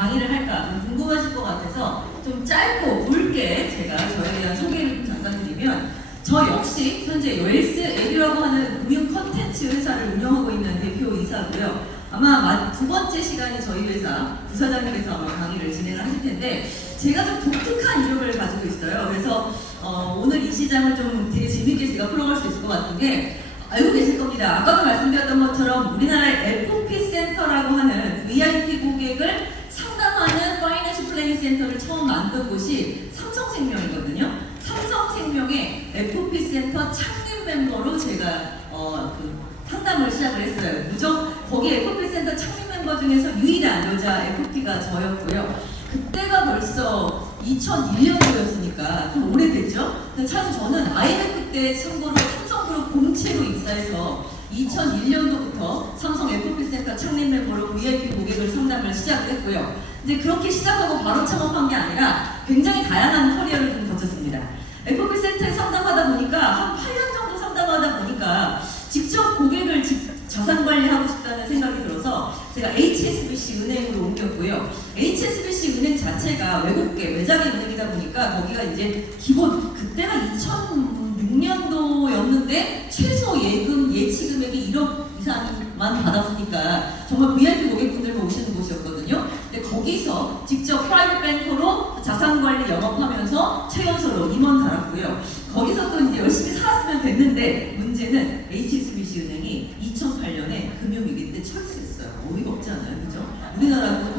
강의를 할까 좀 궁금하실 것 같아서 좀 짧고 굵게 제가 저에 대한 소개를 좀 잠깐 드리면, 저 역시 현재 웰스 앱이라고 하는 금융 컨텐츠 회사를 운영하고 있는 대표이사고요. 아마 두 번째 시간이 저희 회사 부사장님께서 아마 강의를 진행을 하실 텐데, 제가 좀 독특한 이력을 가지고 있어요. 그래서 오늘 이 시장을 좀 되게 재밌게 제가 풀어갈 수 있을 것 같은 게, 알고 계실 겁니다. 아까도 말씀드렸던 것처럼 우리나라의 FP 센터라고 하는 VIP 고객을 상담하는 파이낸셜 플래닝 센터를 처음 만든 곳이 삼성생명이거든요. 삼성생명의 FP 센터 창립 멤버로 제가 상담을 시작을 했어요. 무정 거기 FP 센터 창립 멤버 중에서 유일한 여자 FP가 저였고요. 그때가 벌써 2001년도였으니까 좀 오래됐죠. 근데 참 저는 IMF 때 참고로 삼성그룹 공채로 입사해서 2001년도부터 삼성 FP 센터 창립 멤버로 VIP 고객을 상담을 시작했고요. 이제 그렇게 시작하고 바로 창업한 게 아니라 굉장히 다양한 커리어를 좀 거쳤습니다. FP 센터에 상담하다 보니까 한 8년 정도 상담하다 보니까 직접 고객을 자산 관리하고 싶다는 생각이 들어서 제가 HSBC 은행으로 옮겼고요. HSBC 은행 자체가 외국계 외장의 은행이다 보니까 거기가 이제 기본 그때가 2006년도였는데 최소 예금 예치 금액이 1억 이상만 받았으니까 정말 VIP 고객분들만 오시는 곳이었거든요. 근데 거기서 직접 프라이빗 뱅커로 자산 관리 영업하면서 최연소로 임원 달았고요. 거기서 또 이제 열심히 살았으면 됐는데 문제는 HSBC 은행이 2008년에 금융위기 때 철수했어요. 어이가 없지 않아요, 그죠? 우리나라도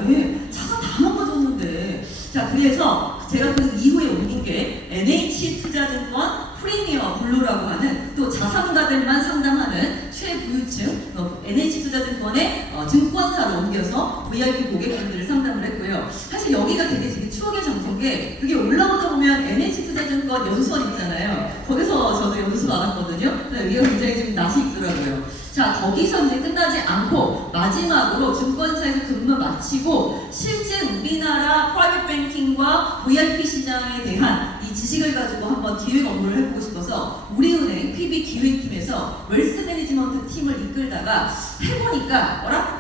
자산 다 망가졌는데. 자, 그래서 제가 그 이후에 옮긴 게 NH투자증권 프리미어 블루라고 하는 또 자산가들만 상담하는 최부유층 NH투자증권의 증권사로 옮겨서 VIP 고객분들을 상담을 했고요. 사실 여기가 되게 추억의 장소인 게, 그게 올라오다 보면 NH투자증권 연수원 있잖아요. 거기서 저도 연수 받았거든요. 여기가 굉장히 좀 낯이 익더라고요. 자, 거기서 이제 끝나지 않고 마지막으로 증권사에서 근무 마치고 실제 우리나라 프라이빗 뱅킹과 VIP 시장에 대한 이 지식을 가지고 한번 기획 업무를 해보고 싶어서 우리은행 PB 기획팀에서 웰스 매니지먼트 팀을 이끌다가 해보니까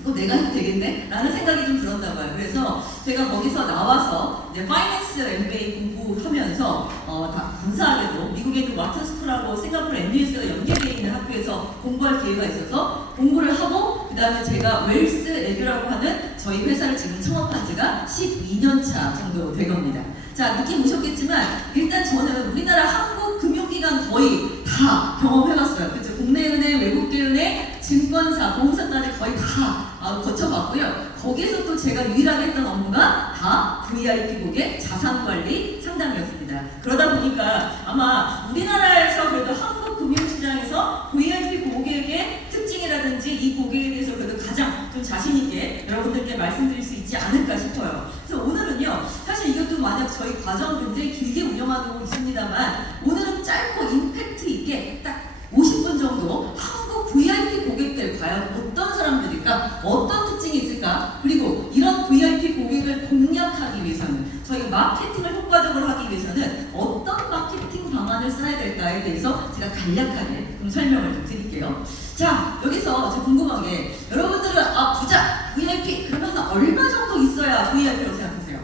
이거 내가 해도 되겠네? 라는 생각이 좀 들었나 봐요. 그래서 제가 거기서 나와서 이제 파이낸스 MBA 공부하면서 다 감사하게도 미국의 그 와튼스쿨하고 싱가포르 MBS가 연계되어 있는 학교에서 공부할 기회가 있어서 공부를 하고, 그 다음에 제가 웰스 애교라고 하는 저희 회사를 지금 창업한 지가 12년 차 정도 될 겁니다. 자, 느낌 오셨겠지만 일단 저는 우리나라 한국 금융기관 거의 다 경험해봤어요. 그렇죠? 국내 은행, 외국계 은행, 증권사, 보험사까지 거의 다 거쳐봤고요. 거기에서 또 제가 유일하게 했던 업무가 다 VIP 고객 자산관리 상담이었습니다. 그러다 보니까 아마 우리나라에서 그래도 한국 금융시장에서 VIP 고객의 특징이라든지 이 고객에 대해서 그래도 가장 좀 자신있게 여러분들께 말씀드릴 수 있지 않을까 싶어요. 그래서 오늘은요, 사실 이것도 만약 저희 과정 굉장히 길게 운영하고 있습니다만, 오늘은 짧고 임팩트 있게 딱 50분 정도 한국 VIP 고객들 과연 어떤 사람들일까? 어떤 특징이 있을까? 그리고 이런 VIP 고객을 공략하기 위해서는, 저희가 마케팅을 효과적으로 하기 위해서는 어떤 마케팅 방안을 써야 될까에 대해서 제가 간략하게 좀 설명을 좀 드릴게요. 자, 여기서 제가 궁금한 게, 여러분들은 부자, VIP 그러면 얼마 정도 있어야 VIP라고 생각하세요?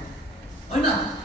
얼마?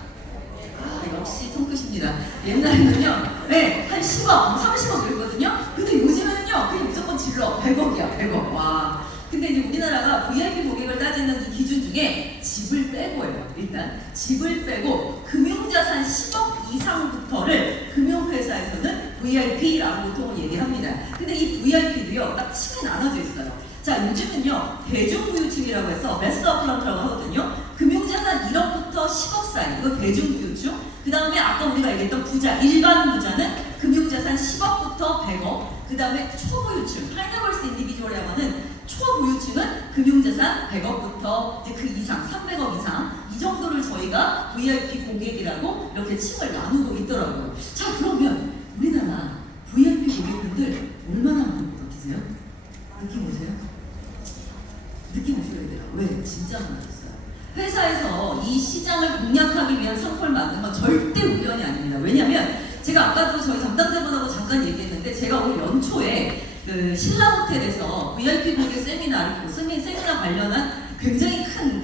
역시 통끝입니다. 옛날에는요, 한 10억, 30억 이랬거든요. 근데 요즘에는요, 그냥 무조건 질러. 100억이야, 100억. 와. 근데 이제 우리나라가 VIP 고객을 따지는 이 기준 중에 집을 빼고예요. 일단 집을 빼고 금융자산 10억 이상부터를 금융회사에서는 VIP라고 보통은 얘기합니다. 근데 이 VIP도요, 딱 층이 나눠져 있어요. 자, 요즘은요, 대중부유층이라고 해서 매스 어플런트라고 하거든요. 금융자산 1억부터 10억 사이, 이거 대중부유층. 그 다음에 아까 우리가 얘기했던 부자, 일반 부자는 금융자산 10억부터 100억. 그 다음에 초부유층, 하이네버스 인디비주얼이라고 하는 초부유층은 금융자산 100억부터 이제 그 이상, 300억 이상, 이 정도를 저희가 VIP 고객이라고 이렇게 층을 나누고 있더라고요. 자, 그러면 우리나라 VIP 고객분들 얼마나 많은 것 같으세요? 느낌 오세요? 느낌 오셔야 돼요. 왜? 진짜 많아졌어요. 회사에서 이 시장을 공략하기 위한 상품을 만든 건 절대 우연이 아닙니다. 왜냐면 제가 아까도 저희 담당자분하고 잠깐 얘기했는데, 제가 오늘 연초에 그 신라호텔에서 VIP 고객 세미나 관련한 굉장히 큰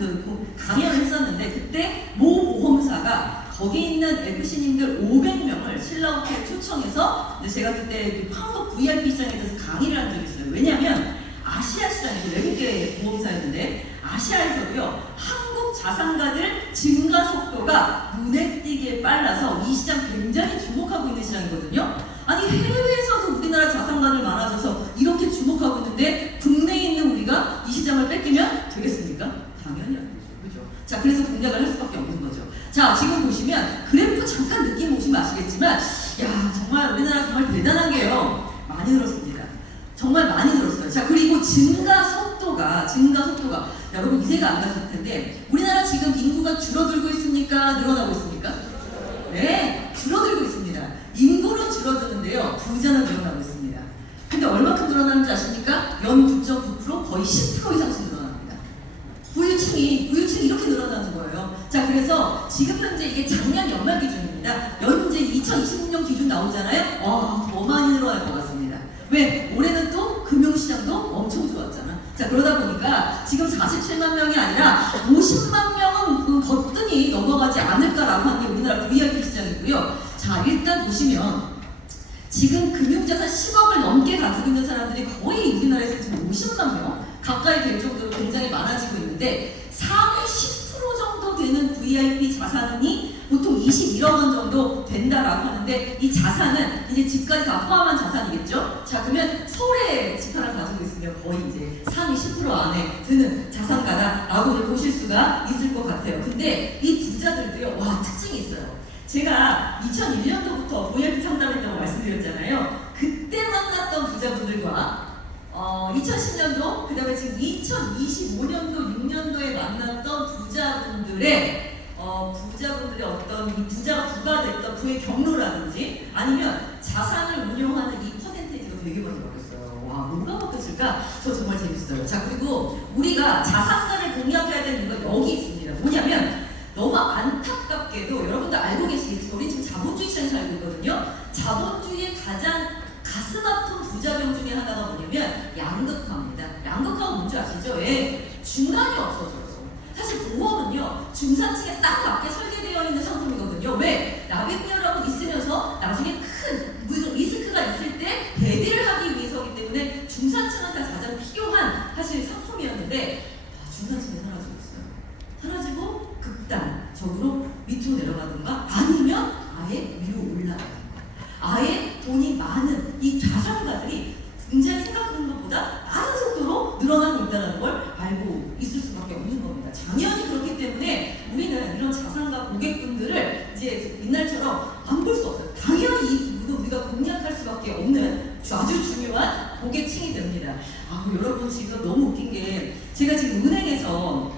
있었는데 그때 모 보험사가 거기 있는 FC님들 500명을 신라호텔 초청해서 제가 그때 한국 VIP 시장에 대해서 강의를 한 적이 있어요. 왜냐하면 아시아 시장에서 외국계 보험사였는데 아시아에서도요 한국 자산가들 증가 속도가 눈에 띄게 빨라서 이 시장 굉장히 주목하고 있는 시장이거든요. 아니 해외에서도 우리나라 자산가들 많아져서 이렇게 주목하고 있는데 국내에 있는 우리가 이 시장을 뺏기면 되겠습니까? 당연히 안 되죠. 그죠? 자, 그래서 공략을 할 수밖에 없는 거죠. 자, 지금 보시면 그래프 잠깐 느낌 보시면 아시겠지만 야 정말 우리나라 정말 대단한 게요. 많이 늘었습니다. 정말 많이 늘었어요. 자, 그리고 증가 속도가 여러분 이해가 안 가실 텐데 우리나라 지금 인구가 줄어들고 있습니까? 늘어나고 있습니까? 네, 줄어들고 있습니다. 인구는 줄어드는데요. 부자는 늘어나고 있습니다. 근데 얼마큼 늘어나는지 아십니까? 연 9.9% 거의 10% 이상씩 늘어납니다. 부유층이 이렇게 늘어나는 거예요. 자, 그래서 지금 현재 이게 작년 연말 기준입니다. 현재 2026년 기준 나오잖아요. 와, 더 많이 늘어날 것 같습니다. 왜? 올해는 또 금융시장도 엄청 좋았잖아. 자, 그러다 보니까 지금 47만 명이 아니라 50만 명은 그 거뜬히 넘어가지 않을까라고 하는 게 우리나라 VIP 시장이고요. 자, 일단 보시면 지금 금융자산 10억을 넘게 가지고 있는 사람들이 거의 우리나라에서 지금 50만 명 가까이 될 정도로 굉장히 많아지고 있는데 상위 10% 정도 되는 VIP 자산이 보통 21억 원 정도 된다라고 하는데 이 자산은 이제 집까지 다 포함한 자산이겠죠? 자, 그러면 서울에 집 하나 가지고 있으면 거의 이제 상위 10% 안에 드는 자산가다라고 이제 보실 수가 있을 것 같아요. 근데 이 부자들도요, 와, 특징이 있어요. 제가 2001년도부터 VIP 상담했다고 말씀드렸잖아요. 그때 만났던 부자분들과 2010년도, 그 다음에 지금 2025년도, 6년도에 만났던 부자분들의 어떤 이 부자가 부과됐던 그의 경로라든지 아니면 자산을 운용하는 이 퍼센테이지가 되게 많이 바뀌었어요. 와, 뭐가 바뀌었을까? 저 정말 재밌어요. 자, 그리고 우리가 자산가를 공략해야 되는 이유가 여기 있습니다. 뭐냐면 너무 안타깝게도 여러분들 알고 계시겠지만 우리 지금 자본주의 시장에 살고 있거든요. 자본주의의 가장 가슴 아픈 부작용 중에 하나가 뭐냐면 양극화입니다. 양극화가 뭔지 아시죠? 왜? 중간이 없어져요. 사실 보험은요, 중산층에 딱 맞게 설계되어 있는 상품이거든요. 왜? 납입료라고 있으면서 나중에 큰 리스크가 있을 때 대비를 하기 위해서이기 때문에 중산층한테 가장 필요한 사실 상품이었는데 중산층이 사라지고 있어요. 사라지고 극단적으로 밑으로 내려가든가 아니면 아예 위로 올라가든가 아예 돈이 많은 이 자산가들이 굉장히 생각하는 것보다 빠른 속도로 늘어나고 있다는 걸 알고 있을 수밖에 없는 겁니다. 당연히 그렇기 때문에 우리는 이런 자산가 고객분들을 이제 옛날처럼 안 볼 수 없어요. 당연히 이 부분은 우리가 공략할 수밖에 없는 아주 중요한 고객층이 됩니다. 여러분 지금 너무 웃긴 게 제가 지금 은행에서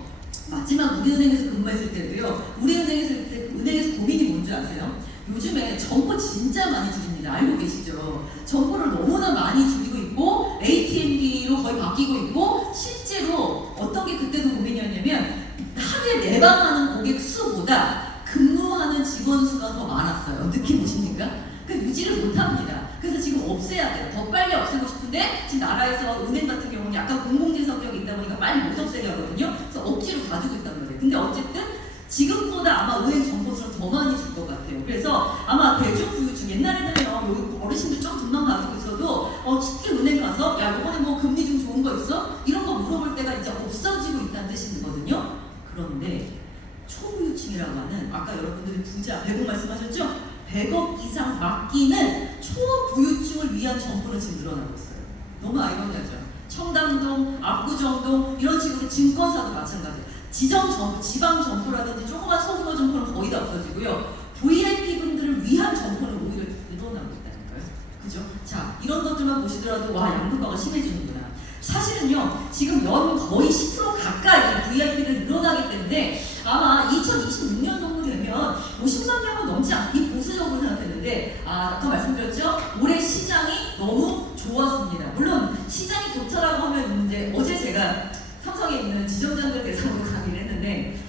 마지막 우리은행에서 근무했을 때도요. 우리은행에서 은행에서 고민이 뭔지 아세요? 요즘에 점포 진짜 많이 줄입니다. 알고 계시죠? 점포를 너무나 많이 줄이고 있고 ATM기로 거의 바뀌고 있고 실제로 어떤 게 그때도 고민이었냐면 하루에 내방하는 고객 수보다 근무하는 직원 수가 더 많았어요. 느낌 보십니까? 그 유지를 못합니다. 그래서 지금 없애야 돼요. 더 빨리 없애고 싶은데 지금 나라에서 은행 같은 경우는 약간 공공재 성격이 있다 보니까 빨리 못 없애게 하거든요. 그래서 억지로 가지고 있단 말이에요. 근데 어쨌든 지금보다 아마 은행 정보수는 더 많이 줄 것 같아요. 그래서 아마 대중부유층 옛날에는요, 여기 어르신들 좀 돈만 가지고 있어도 쉽게 은행 가서 야 이번에 뭐 금리 좀 좋은 거 있어? 이런 거 물어볼 때가 이제 없어지고 있다는 뜻이거든요. 그런데 초부유층이라고 하는 아까 여러분들이 부자 100억 말씀하셨죠? 100억 이상 맡기는 초부유층을 위한 정보는 지금 늘어나고 있어요. 너무 아이러니하죠. 청담동, 압구정동 이런 식으로 증권사도 마찬가지예요. 지방 점포라든지 조그만 소규모 점포는 거의 다 없어지고요. VIP 분들을 위한 점포는 오히려 늘어나고 있다니까요. 그죠? 자, 이런 것들만 보시더라도 와, 양극화가 심해지는구나. 사실은요, 지금 연 거의 10% 가까이 VIP를 늘어나기 때문에 아마 2026년 정도 되면 50만 명은 넘지 않기 보수적으로 생각했는데 아까 말씀드렸죠? 올해 시장이 너무 좋았습니다. 물론 시장이 좋다라고 하면 이제 어제 제가 삼성에 있는 지점장들 대상으로 강의를 했는데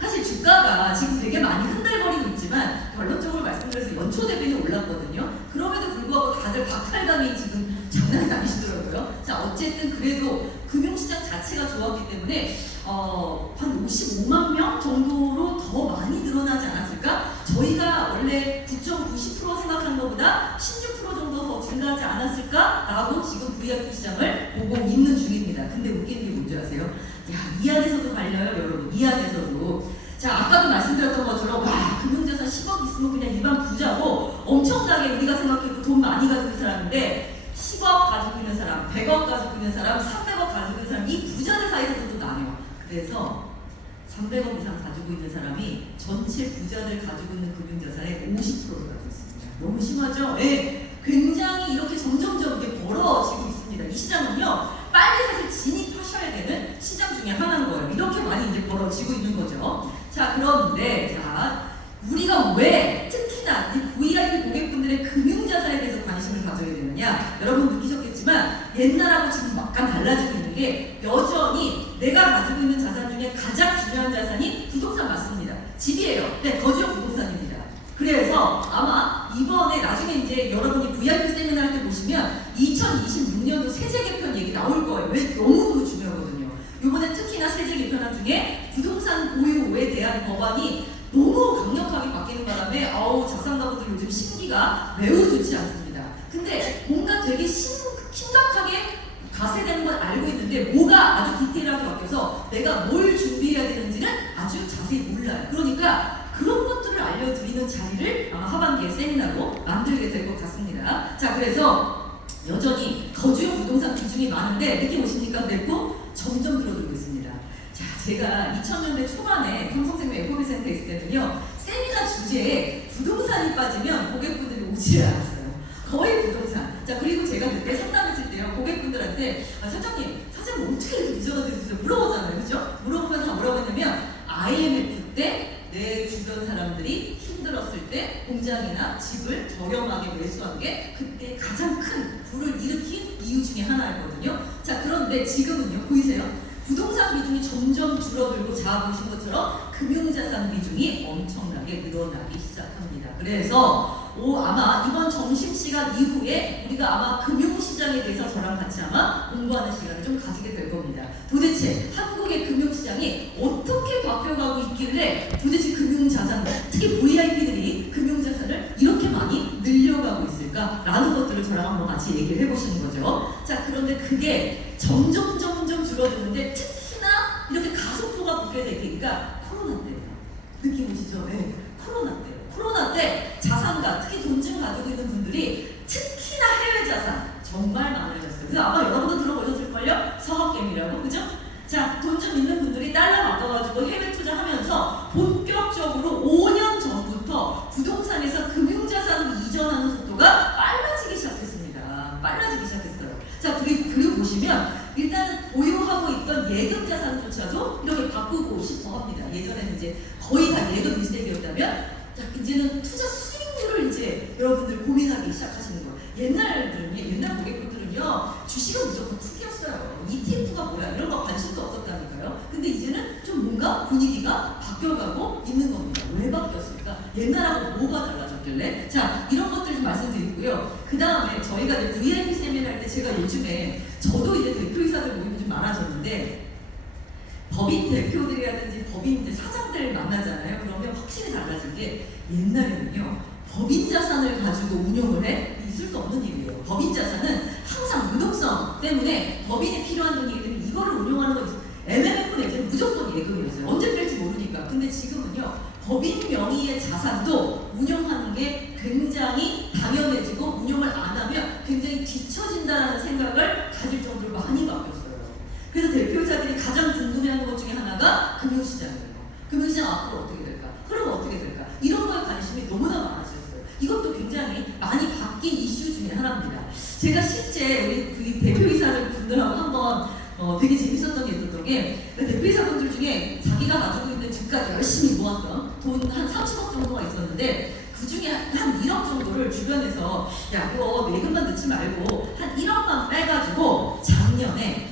사실 주가가 지금 되게 많이 흔들거리고 있지만 결론적으로 말씀드려서 연초 대비는 올랐거든요. 그럼에도 불구하고 다들 박탈감이 지금 장난이 아니시더라고요. 자, 어쨌든 그래도 금융시장 자체가 좋았기 때문에 한 55만 명 정도로 더 많이 늘어나지 않았을까? 저희가 원래 9.90% 생각한 것보다 16% 정도 더 증가하지 않았을까라고 지금 VIP 시장을 보고 있는 중입니다. 근데 웃기는 게 뭔지 아세요? 야, 이 안에서도 갈려요, 여러분. 이 안에서도. 자, 아까도 말씀드렸던 것처럼 와, 금융자산 10억 있으면 그냥 일반 부자고 엄청나게 우리가 생각해도 돈 많이 가지고 있는 사람인데 10억 가지고 있는 사람, 100억 가지고 있는 사람, 300억 가지고 있는 사람, 이 부자들 사이에서도 또 나뉘어요. 그래서 300억 이상 가지고 있는 사람이 전체 부자들 가지고 있는 금융자산의 50%를 가지고 있습니다. 너무 심하죠? 네, 굉장히 이렇게 점점점 이게 벌어지고 있습니다. 이 시장은요, 빨리 사실 진입하셔야 되는 시장 중에 하나인 거예요. 이렇게 많이 이제 벌어지고 있는 거죠. 자, 그런데 우리가 왜 특히나 이 VIP 고객분들의 금융자산에 대해서 관심을 가져야 되느냐? 여러분 느끼셨겠지만 옛날하고 지금 약간 달라지고 있는 게 여전히 내가 가지고 있는 자산 중에 가장 중요한 자산이 부동산 맞습니다. 집이에요. 네, 거주용 부동산입니다. 그래서 아마 이번에 나중에 이제 여러분이 VIP 세미나 할 때 보시면 2026년도 세제 개편 얘기 나올 거예요. 왜? 너무너무 중요하거든요. 이번에 특히나 세제 개편안 중에 부동산 보유에 대한 법안이 너무 강력하게 바뀌는 바람에 자산가구들 요즘 심기가 매우 좋지 않습니다. 근데 뭔가 되게 심각하게 가세되는 걸 알고 있는데 뭐가 아주 디테일하게 바뀌어서 내가 뭘 준비해야 되는지는 아주 자세히 몰라요. 그러니까 그런 것들을 알려드리는 자리를 아마 하반기에 세미나로 만들게 될 것 같습니다. 자, 그래서 여전히 거주용 부동산 비중이 많은데 느낌 오십니까? 그리고 점점 줄어들고 있습니다. 자, 제가 2000년대 초반에 삼성생명 FOB센터에 있을 때는요, 세미나 주제에 부동산이 빠지면 고객분들이 오지 않았어요. 거의 부동산. 자, 그리고 제가 그때 상담했을 때요, 고객분들한테 사장님 어떻게 이렇게 비자가 되셨어요? 물어보잖아요, 그죠? 물어보면 다 뭐라고 했냐면 IMF 때 내 주변 사람들이 힘들었을 때 공장이나 집을 저렴하게 매수한 게 그때 가장 큰 불을 일으킨 이유 중에 하나였거든요. 자, 그런데 지금은요, 보이세요? 부동산 비중이 점점 줄어들고 보신 것처럼 금융자산 비중이 엄청나게 늘어나기 시작합니다. 그래서 아마 이번 점심시간 이후에 우리가 아마 금융시장에 대해서 저랑 같이 아마 공부하는 시간을 좀 가지게 될 겁니다. 도대체 한국의 금융시장이 어떻게 바뀌어가고 있길래 도대체 금융자산, 특히 VIP들이 금융자산을 이렇게 많이 늘려가고 있을까라는 것들을 저랑 한번 같이 얘기를 해보시는 거죠. 자, 그런데 그게 점점 줄어드는데 특히나 이렇게 가속도가 붙게 되니까 코로나 때예요. 느낌 오시죠? 네, 코로나 때예요. 코로나 때 자산가, 특히 돈 좀 가지고 있는 분들이 특히나 해외 자산 정말 많아졌어요. 그래서 아마 여러분도 들어보셨을걸요? 서학개미라고, 그죠? 자, 돈 좀 있는 분들이 달러 바꿔가지고 해외 투자하면서 본격적으로 5년 전부터 부동산에서 금융자산으로 이전하는 속도가 빨라지기 시작했습니다. 빨라지기 시작했어요. 자, 그리고 보시면 일단은 보유하고 있던 예금 자산조차도 이렇게 바꾸고 싶어 합니다. 예전에는 이제 거의 다 예금 일색이었다면 이제는 투자 수익률을 이제 여러분들 고민하기 시작하시는 거예요. 옛날 고객분들은요, 주식은 무조건 투기였어요. ETF가 뭐야? 이런 거 관심도 없었다니까요. 근데 이제는 좀 뭔가 분위기가 바뀌어가고 있는 겁니다. 왜 바뀌었을까? 옛날하고 뭐가 달라졌길래? 자, 이런 것들 좀 말씀드리고요. 그 다음에 저희가 이제 VIP 세미나 할 때 제가 요즘에 저도 이제 대표이사들 모임이 좀 많아졌는데 법인 대표들이라든지 법인 이제 사장들 만나잖아요. 그러면 확실히 달라진 게 옛날에는요, 법인 자산을 가지고 운용을 해? 있을 수 없는 일이에요. 법인 자산은 항상 유동성 때문에 법인이 필요한 돈이기 때문에 이거를 운용하는 건 MMF 내지는 무조건 예금이었어요. 언제 뺄지 모르니까. 근데 지금은요, 법인 명의의 자산도 운용하는 게 굉장히 당연해지고 운용을 안 하면 굉장히 뒤처진다는 생각을 가질 정도로 많이 바뀌었어요. 그래서 대표이사들이 가장 궁금해하는 것 중에 하나가 금융시장이에요. 금융시장 앞으로 어떻게 될까? 흐름 어떻게 될까? 이런 거에 관심이 너무나 많아졌어요. 이것도 굉장히 많이 바뀐 이슈 중에 하나입니다. 제가 실제 우리 대표이사들 분들하고 한번 되게 재밌었던 게 있었던 게, 대표이사분들 중에 자기가 가지고 있는 집까지 열심히 모았던 돈 한 30억 정도가 있었는데 그 중에 한 1억 정도를 주변에서 야, 그거 예금만 넣지 말고 한 1억만 빼가지고 작년에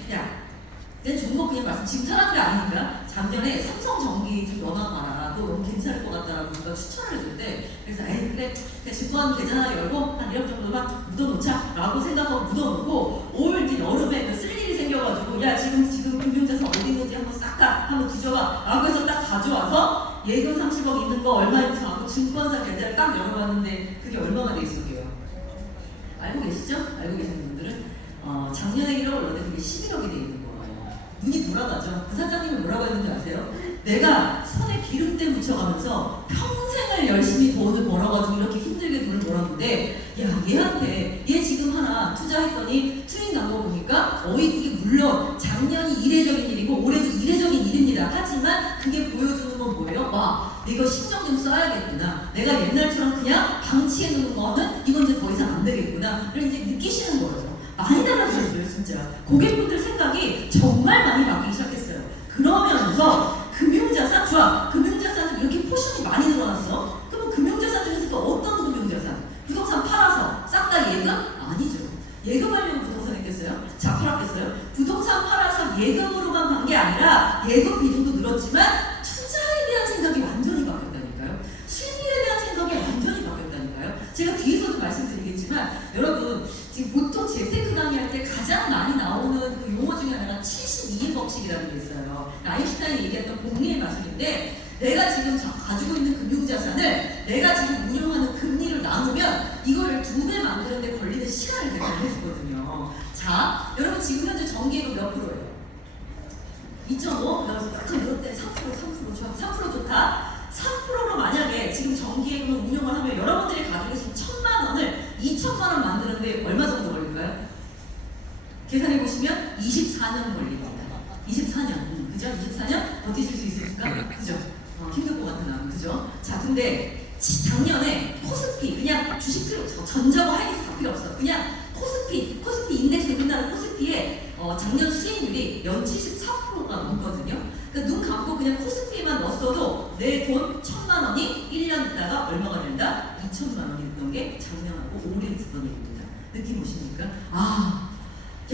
내가 좋은 거 그냥 말씀, 지금 사람들이 아니니까 작년에 삼성전기 좀 넣어놔봐라. 그거 너무 괜찮을 것 같다라고 누가 추천을 해줬대. 그래서 그래, 증권 계좌 하나 열고 한 1억 정도만 묻어놓자 라고 생각하고 묻어놓고 올 이제 여름에 쓸 일이 생겨가지고 불러가지고 야 지금 금융자산 어디 있는지 한번 싹 다 한번 뒤져봐 라고 해서 딱 가져와서 예금 30억 있는 거 얼마인지 하고 증권사 계좌를 딱 열어봤는데 그게 얼마가 돼 있었게요? 알고 계시죠? 알고 계시는 분들은 작년에 1억 올랐는데 그게 11억이 돼 있는 거예요. 눈이 돌아가죠. 그 사장님은 뭐라고 했는지 아세요? 내가 손에 기름때 묻혀가면서 평생을 열심히 돈을 벌어가지고 이렇게 힘들게 돈을 벌었는데 야 얘한테 얘 지금 하나 투자했더니 투입 난 거 보니까 이게 물론 작년이 이례적인 일이고 올해도 이례적인 일입니다. 하지만 그게 보여주는 건 뭐예요? 와 내가 신경 좀 써야겠구나. 내가 옛날처럼 그냥 방치해 놓는 거는 이건 이제 더 이상 안 되겠구나. 이런 이제 느끼시는 거예요. 많이 달라졌어요 진짜. 고객분들 생각이 정말 많이 바뀌기 시작했어요. 그러면서 금융자산 좋아. 금융자산은 이렇게 포션이 많이 늘어났어. 그러면 금융자산 중에서 또 어떤 금융자산? 부동산 팔아서 싹 다 예금? 아니죠. 예금하려면 부동산 했겠어요? 자 팔았겠어요? 부동산 팔아서 예금으로만 간 게 아니라 예금 비중도 늘었지만 투자에 대한 생각이 완전히 바뀌었다니까요. 실물에 대한 생각이 완전히 바뀌었다니까요. 제가 뒤에서도 말씀드리겠지만 여러분 지금 보통 재테크 강의할 때 가장 많이 나오는 그 용어 중에 하나가 72의 법칙이라는 게 있어요. 아인슈타인이 얘기했던 복리의 마술인데 내가 지금 가지고 있는 금융자산을 내가 지금 운용하는 금리를 나누면 이거를 2배 만드는 데 걸리는 시간을 계산해 주거든요. 자, 여러분 지금 현재 정기예금 몇 프로예요? 2.5? 그래서 약간 이럴 때 3% 좋아. 3% 좋다. 3%로 만약에 지금 정기예금을 운용을 하면 여러분들이 가지고 계신 1,000만 원을 2,000만 원 만드는데 얼마 정도 걸릴까요? 계산해 보시면 24년 걸립니다. 24년. 그죠? 24년 버티실 수 있으니까 그죠? 힘들 것 같은 그죠? 자, 근데 작년에 코스피 그냥 주식 필요 없어. 전자고 하이닉스 다 필요 없어. 그냥 코스피 인덱스 우리나라 코스피에 작년 수익률이 연 74%가 넘거든요. 그러니까 눈 감고 그냥 코스피만 넣었어도 내 돈 1,000만 원이 1년 있다가 얼마가 된다? 2,000만 원이 됐던 게 작년하고 올해 있었던 일입니다. 느낌 오십니까?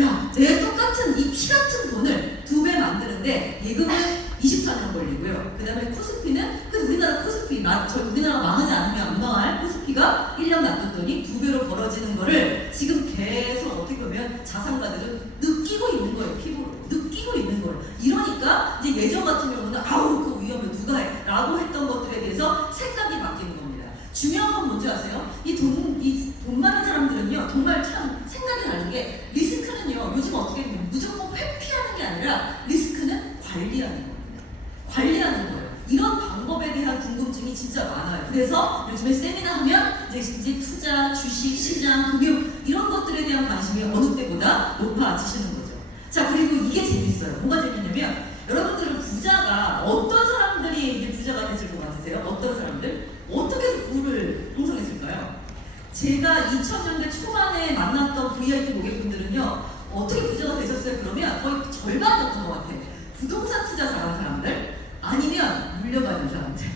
야, 내 똑같은 이 피 같은 돈을 2배 만드는데 예금은 24년 걸리고요. 그 다음에 코스피는 우리나라 코스피 우리나라 망하지 않으면 안 망할 코스피가 1년 놔뒀더니 2배로 벌어지는 거를 지금 계속 어떻게 보면 자산가들은 느끼고 있는 거예요. 피부로 느끼고 있는 거예요. 이러니까 이제 예전 같은 경우는 아우 그 위험해 누가 해 라고 했던 것들에 대해서 생각이 바뀌는 겁니다. 중요한 건 뭔지 아세요? 이 돈 많은 사람들은요 정말 참 생각이 다른 게 리스크는요 요즘 어떻게 보면 무조건 회피하는 게 아니라 리스크는 관리하는 겁니다. 관리하는 거예요. 이런 방법에 대한 궁금증이 진짜 많아요. 그래서 요즘에 세미나 하면 이제 투자, 주식, 시장, 금융 이런 것들에 대한 관심이 어느 때보다 높아지시는 거죠. 자, 그리고 이게 재밌어요. 뭐가 재밌냐면 여러분들은 부자가 어떤 사람들이 이제 부자가 됐을 것 같으세요? 어떤 사람들? 어떻게 해서 부를 형성했을까요? 제가 2000년대 초반에 만났던 VIP 고객분들은요 어떻게 부자가 되셨어요? 그러면 거의 절반이었던 것 같아요. 부동산 투자 잘하는 사람들 아니면 물려받은 사람들.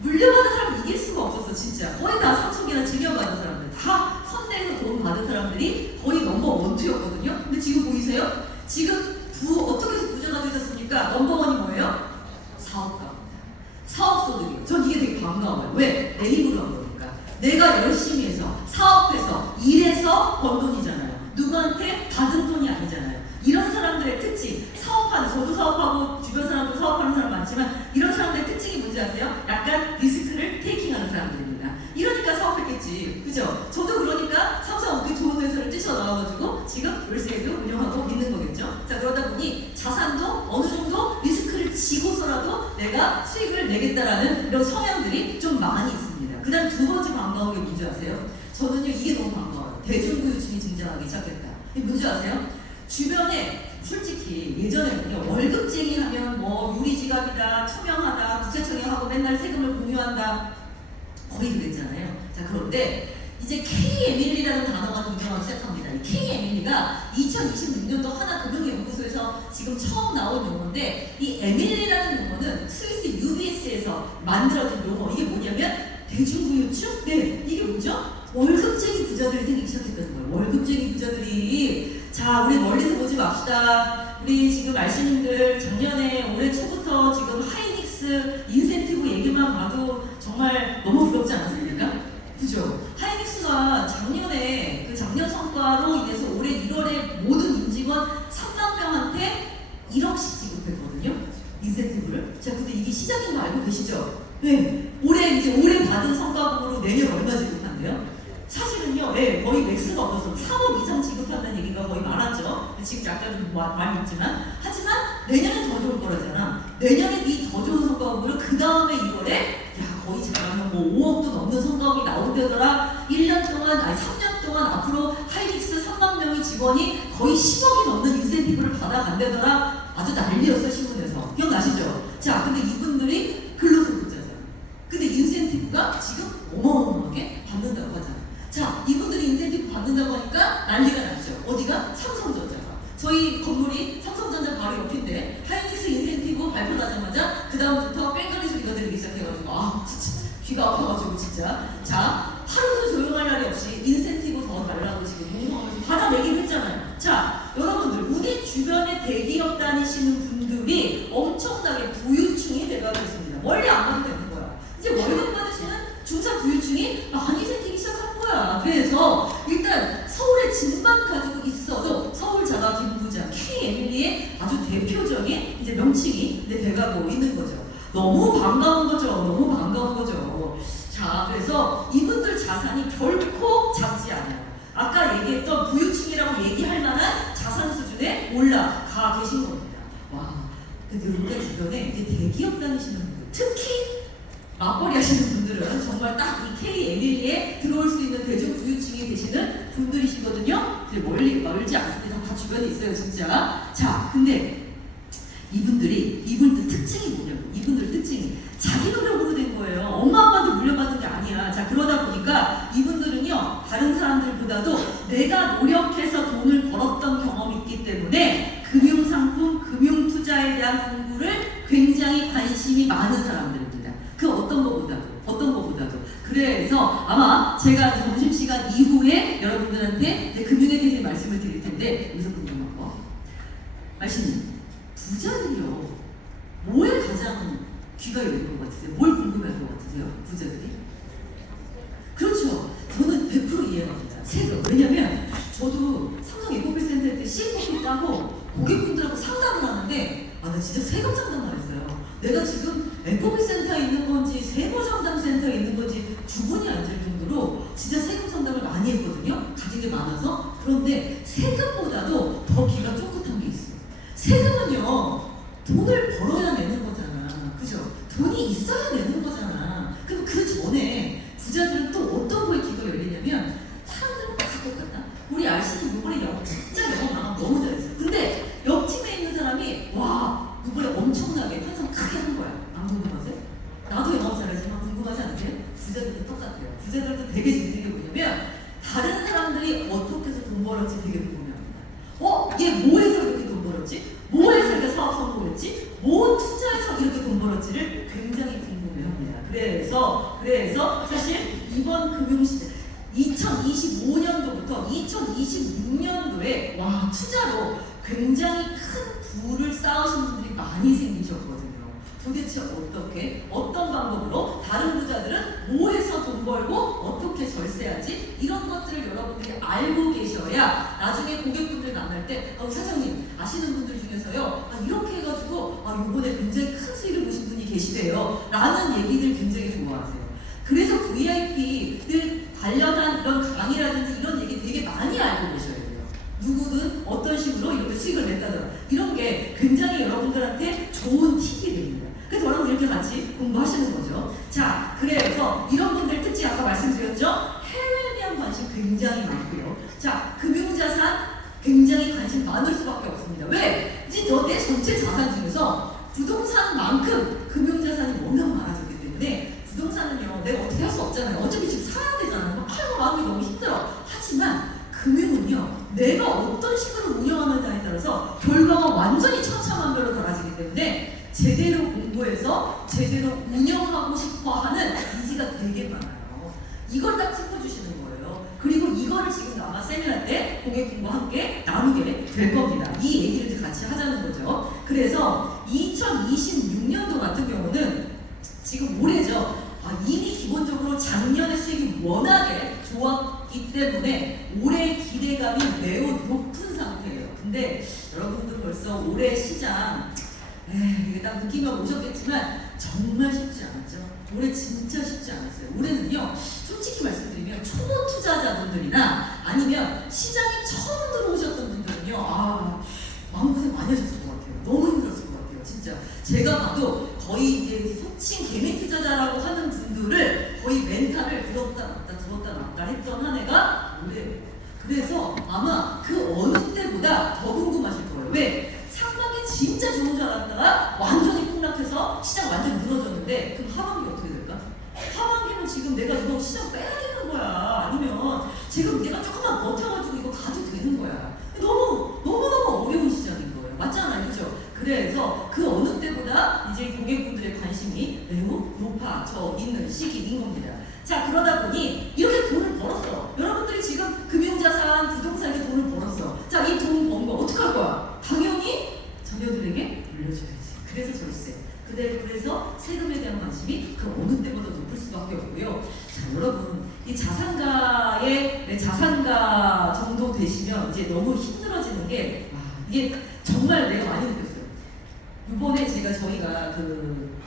물려받은 사람 이길 수가 없었어 진짜. 거의 다 삼촌이나 증여받은 사람들 다 선대에서 돈 받은 사람들이 거의 넘버 1,2였거든요. 근데 지금 보이세요? 지금 어떻게 해서 부자가 되셨습니까? 넘버 1이 뭐예요? 사업가입니다. 사업소득이에요. 전 이게 되게 반가워요. 왜? 내 힘으로 한 거니까. 내가 열심히 해서 사업해서 일해서 번 돈이잖아요. 누구한테 받은 돈이 아니잖아요. 이런 사람들의 특징, 저도 사업하고 주변 사람도 사업하는 사람 많지만 이런 사람들의 특징이 뭔지 아세요? 약간 리스크를 테이킹하는 사람들입니다. 이러니까 사업했겠지, 그죠? 저도 그러니까 삼성 그 좋은 회사를 뛰쳐나와가지고 지금 월세도 운영하고 있는 거겠죠. 자, 그러다 보니 자산도 어느 정도 리스크를 지고서라도 내가 수익을 내겠다라는 이런 성향들이 좀 많이 있습니다. 그 다음 두 번째 반가운 게 뭔지 아세요? 저는요 이게 너무 반가워요. 대중교육층이 등장하기 시작했다. 이게 뭔지 아세요? 주변에 솔직히 예전에는요 월급쟁이 하면 뭐 유리지갑이다, 투명하다, 국세청에 하고 맨날 세금을 공유한다 거의 그랬잖아요. 자, 그런데 이제 K-에밀리라는 단어가 등장하기 시작합니다. 이 K-에밀리가 2026년도 하나금융연구소에서 지금 처음 나온 용어인데 이 에밀리라는 용어는 스위스 UBS에서 만들어진 용어. 이게 뭐냐면 대중부유층? 네, 이게 뭐죠? 월급쟁이 부자들이 생기기 시작했다는 거예요. 월급쟁이 부자들이. 자, 우리 멀리서 보지 맙시다. 우리 지금 알씨님들 작년에 올해 초부터 지금 하이닉스 인센티브 얘기만 봐도 정말 너무 부럽지 않았습니까? 그죠? 하이닉스가 작년에 그 작년 성과로 인해서 올해 1월에 모든 임직원 3만 명한테 네, 올해 받은 성과금으로 내년 얼마 지급한대요? 사실은요, 네, 거의 맥스가 없어서 3억 이상 지급한다는 얘기가 거의 많았죠. 지금 약간 좀 많이 있지만, 하지만 내년은 더 좋을 거라잖아. 내년에 이 더 좋은 성과금으로 그 다음에 2월에 야 거의 잘하면 뭐 5억도 넘는 성과금이 나온다더라. 1년 동안, 아니 3년 동안 앞으로 하이닉스 3만 명의 직원이 거의 10억이 넘는 인센티브를 받아간다더라. 아주 난리였어 신문에서. 기억나시죠? 자, 근데 이분들이 근로소득자잖아. 근데 인센티브가 지금 어마어마하게 받는다고 하잖아. 자, 이분들이 인센티브 받는다고 하니까 난리가 났죠. 어디가? 삼성전자가. 저희 건물이 삼성전자 바로 옆인데 하이닉스 인센티브 발표나자마자 그 다음부터 뺑소니 소리가 들리기 시작해가지고 아 진짜 귀가 아파가지고 진짜. 자, 하루도 조용할 날이 없이 인센티브 더 달라고 지금 공무원을 받아내긴 했잖아요. 자, 여러분들 우리 주변에 대기업 다니시는 분들이 엄청나게 부유층이 돼가고 있습니다. 멀리 안 가도 되는 거야. 이제 월급 받으시는 중산 부유층이 많이 생기기 시작한 거야. 그래서 일단 서울에 집만 가지고 있어도 서울 자가 김부자 K에밀리의 아주 대표적인 이제 명칭이 이제 돼가고 있는 거죠. 너무 반가운 거죠. 너무 반가운 거죠. 자, 그래서 이분들 자산이 결코 작지 않아요. 아까 얘기했던 부유층이라고 얘기할 만한 자산 수준에 올라가 계신 겁니다. 와, 근데 우리가 주변에 이제 대기업 다니시는 분들, 특히 맞벌이 하시는 분들은 정말 딱 이 K에밀리에 들어올 수 있는 대중부유층이 되시는 분들이시거든요. 멀지 않습니다. 다 주변에 있어요, 진짜. 자, 근데 이분들 특징이 뭐냐고. 이분들 특징이 자기 노력으로 된 거예요. 엄마 아빠한테 물려받은 게 아니야. 자, 그러다 보니까 이분들은요, 다른 사람들보다도 내가 노력해서 돈을 벌었던 경험이 있기 때문에 금융상품, 금융투자에 대한 공부를 굉장히 관심이 많은 사람들입니다. 그 어떤 것보다도. 그래서 아마 제가 점심시간 이후에 여러분들한테 이제 금융에 대해서 말씀을 드릴 텐데, 여기서 궁금한 거. 말씀님, 부자들이요, 뭐에 가장 귀가 열린 것 같으세요? 뭘 궁금해할 것 같으세요? 부자들이? 그렇죠. 저는 100% 이해합니다. 세금. 왜냐면 저도 삼성 에코피센터 때 CFP 따고 고객분들하고 상담을 하는데 나 진짜 세금 상담만 했어요. 내가 지금 에코피센터에 있는 건지 세무상담센터에 있는 건지 구분이 안 될 정도로 진짜 세금 상담을 많이 했거든요. 가진 게 많아서. 그런데 세금보다도 더 귀가 쫑긋한 게 있어요. 세금은요, 돈을 벌어야 내는 거잖아. 그죠? 돈이 있어야 내는 거잖아. 그럼 그 전에 부자들은 또 어떤 거에 귀가 열리냐면, 사람들은 다 똑같다. 우리 RC는 이번에 진짜 영어 나가면 너무 잘했어요. 근데 옆팀에 있는 사람이 와, 이번에 엄청나게 편성 크게 한 거야. 안 궁금하세요? 나도 영어 잘하지만 궁금하지 않으세요? 부자들도 똑같아요. 부자들도 되게 재밌는 게 뭐냐면, 다른 사람들이 어떻게 해서 돈 벌었지 되게 궁금해합니다. 얘 뭐 해서 이렇게 돈 벌었지? 뭐 해서 이렇게 사업 성공했지? 뭐 투자해서 이렇게 돈 벌었지를 굉장히 궁금해합니다. 그래서 사실 이번 금융시대 2025년도부터 2026년도에 와, 투자로 굉장히 큰 부를 쌓으신 분들이 많이 생기셨거든요. 도대체 어떻게, 어떤 방법으로 다른 부자들은 뭐 해서 돈 벌고 어떻게 절세하지? 이런 것들을 여러분들이 알고 계셔야 나중에 고객분들 만날 때 사장님 아시는 분들 중에서요, 이렇게 해가지고 이번에 굉장히 큰 수익을 보신 분이 계시대요 라는 얘기들 굉장히 좋아하세요. 그래서 VIP들 관련한 이런 강의라든지 이런 얘기 되게 많이 알고 계셔야 돼요. 누구든 어떤 식으로 이렇게 수익을 냈다더라. 이런 게 굉장히 여러분들한테 좋은 팁이 됩니다. 그래서 여러분 이렇게 같이 공부하시는 거죠. 자, 그래서 이런 분들 특징 아까 말씀드렸죠? 해외에 대한 관심 굉장히 많고요. 자, 금융자산 굉장히 관심 많을 수밖에 없습니다. 왜? 이제 내 전체 자산 중에서 부동산만큼 금융자산이 워낙 많아졌기 때문에 부동산은요, 내가 어떻게 할 수 없잖아요. 어차피 지금 사야 되잖아요. 팔고 마음이 너무 힘들어. 하지만 금융은요, 내가 어떤 식으로 운영하느냐에 따라서 결과가 완전히 천차만별로 달라지기 때문에 제대로 공부해서 제대로 운영하고 싶어하는 의지가 되게 많아요. 이걸 딱 짚어주시는 거예요. 그리고 이거를 지금 아마 세미나 때 고객님과 함께 나누게 될 겁니다. 이 얘기를 이제 같이 하자는 거죠. 그래서 2026년도 같은 경우는 지금 올해죠. 이미 기본적으로 작년의 수익이 워낙에 좋았기 때문에 올해 기대감이 매우 높은 상태예요. 근데 여러분들 벌써 올해 시장 이게 딱 느끼며 오셨겠지만 정말 쉽지 않았죠. 올해 진짜 쉽지 않았어요. 올해는요, 솔직히 말씀드리면 초보 투자자분들이나 아니면 시장에 처음 들어오셨던 분들은요, 마음고생 많이 하셨을 것 같아요. 너무 힘들었을 것 같아요. 진짜 제가 봐도 거의 이제 소칭 개미 투자자라고 하는 분들을 거의 멘탈을 들었다 놨다 했던 한 해가 올해. 그래서 아마 그 어느 때보다 더 궁금하실 거예요. 왜? 상반기 진짜 좋은 줄 알았다가 완전히 폭락해서 시장 완전 무너졌는데 그럼 하반기 어떻게 될까? 하반기는 지금 내가 이거 시장 빼야 되는 거야. 아니면 지금 내가 조금만 버텨가지고 이거 가도 되는 거야. 너무너무 어려운 시장인 거예요. 맞잖아요. 그죠? 그래서 그 어느 때보다 이제 고객분들의 관심이 매우 높아져 있는 시기인 겁니다. 자, 그러다 보니 이렇게 돈을 벌었어. 여러분들이 지금 금융자산, 부동산에 돈을 벌었어. 자, 이 돈 번 거 어떡할 거야? 당연히 자녀들에게 물려줘야지. 그래서 절세. 그래서 세금에 대한 관심이 그 어느 때보다 높을 수밖에 없고요. 자, 여러분, 이 자산가 정도 되시면 이제 너무 힘들어지는 게 이게 정말 내가 많이 느꼈어요. 이번에 저희가 그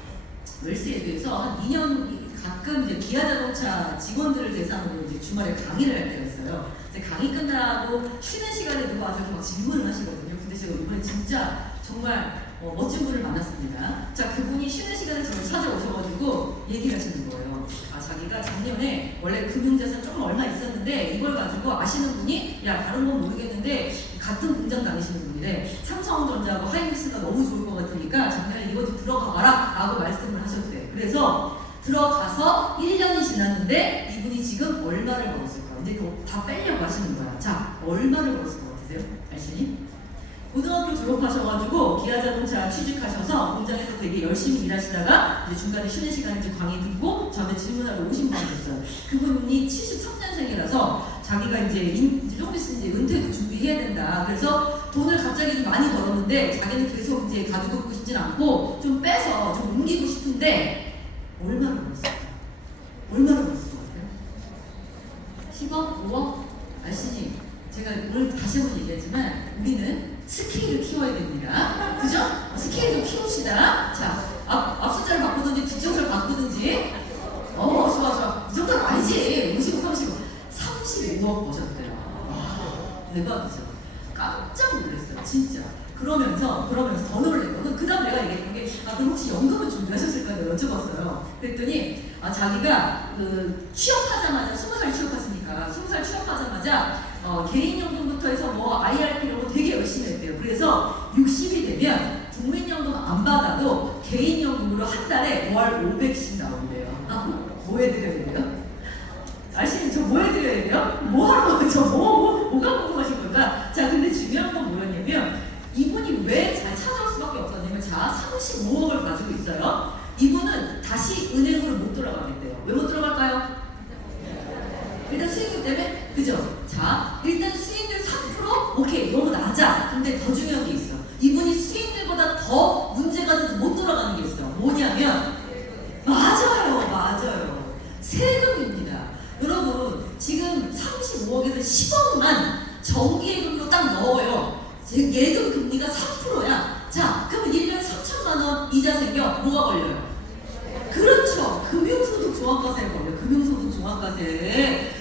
웰스에 대해서 한 2년 가끔 이제 기아자동차 직원들을 대상으로 이제 주말에 강의를 할 때가 있어요. 이제 강의 끝나고 쉬는 시간에 누가 와서 막 질문을 하시거든요. 근데 제가 이번에 진짜 정말 멋진 분을 만났습니다. 자, 그분이 쉬는 시간에 저를 찾아오셔가지고 얘기를 하시는 거예요. 자기가 작년에 원래 금융자산 조금 얼마 있었는데 이걸 가지고 아시는 분이 다른 건 모르겠는데 같은 공장 다니시는 분이래. 삼성전자하고 하이닉스가 너무 좋을 것 같으니까 작년에 이거 좀 들어가 봐라 라고 말씀을 하셨대. 그래서 들어가서 1년이 지났는데 이분이 지금 얼마를 벌었을까? 이제 그거 다 빼려고 하시는 거야. 자, 얼마를 벌었을 것 같으세요? 알시니? 고등학교 졸업하셔가지고 기아자동차 취직하셔서 공장에서 되게 열심히 일하시다가 이제 중간에 쉬는 시간에 이제 강의 듣고 저한테 질문하러 오신 분이었어요. 그분이 73년생이라서 자기가 이제 좀 있으면 이제 은퇴도 준비해야 된다. 그래서 돈을 갑자기 많이 벌었는데 자기는 계속 이제 가지고 있고 싶진 않고 좀 빼서 좀 옮기고 싶은데 얼마나 벌었을까? 얼마나 벌었을 것 같아요? 10억? 5억? 아시니? 제가 오늘 다시 한번 얘기했지만 우리는 스케일을 키워야 됩니다. 그죠? 스케일을 키웁시다. 자, 앞 숫자를 바꾸든지 뒷숫자를 바꾸든지. 좋아. 이 정도는 아니지. 55, 35. 35억 버셨대요. 와, 대박이죠. 깜짝 놀랐어요. 진짜. 그러면서 더 놀래요. 그 다음 내가 얘기했던 게 그럼 혹시 연금을 준비하셨을까요? 여쭤봤어요. 그랬더니 자기가 취업하자마자 20살 취업했으니까 20살 취업하자마자 개인연금부터 해서 IRP 이런 거 되게 열심히 했대요. 그래서 60이 되면 국민연금 안 받아도 개인연금으로 한 달에 월 500씩 나온대요. 뭐 해드려야 돼요? 아시는 저 뭐 해드려야 돼요? 뭐 하러 뭐가 궁금하신 건가? 자, 근데 중요한 건 뭐였냐면 이분이 왜 잘 찾아올 수밖에 없었냐면 35억을 가지고 있어요. 이분은 다시 은행으로 못 돌아가겠대요. 왜 못 들어갈까요? 일단 수익률 때문에? 그죠? 자, 일단 수익률 3%? 오케이, 너무 낮아. 근데 더 중요한 게 있어. 이분이 수익률보다 더 문제가 돼서 못 돌아가는 게 있어. 뭐냐면 맞아요. 세금입니다. 여러분, 지금 35억에서 10억만 정기예금으로 딱 넣어요. 예금 금리가 3%야. 자, 그러면 1년에 3천만 원 이자 생겨. 뭐가 걸려요? 그렇죠. 금융소득 종합과세가 걸려요. 금융소득 종합과세.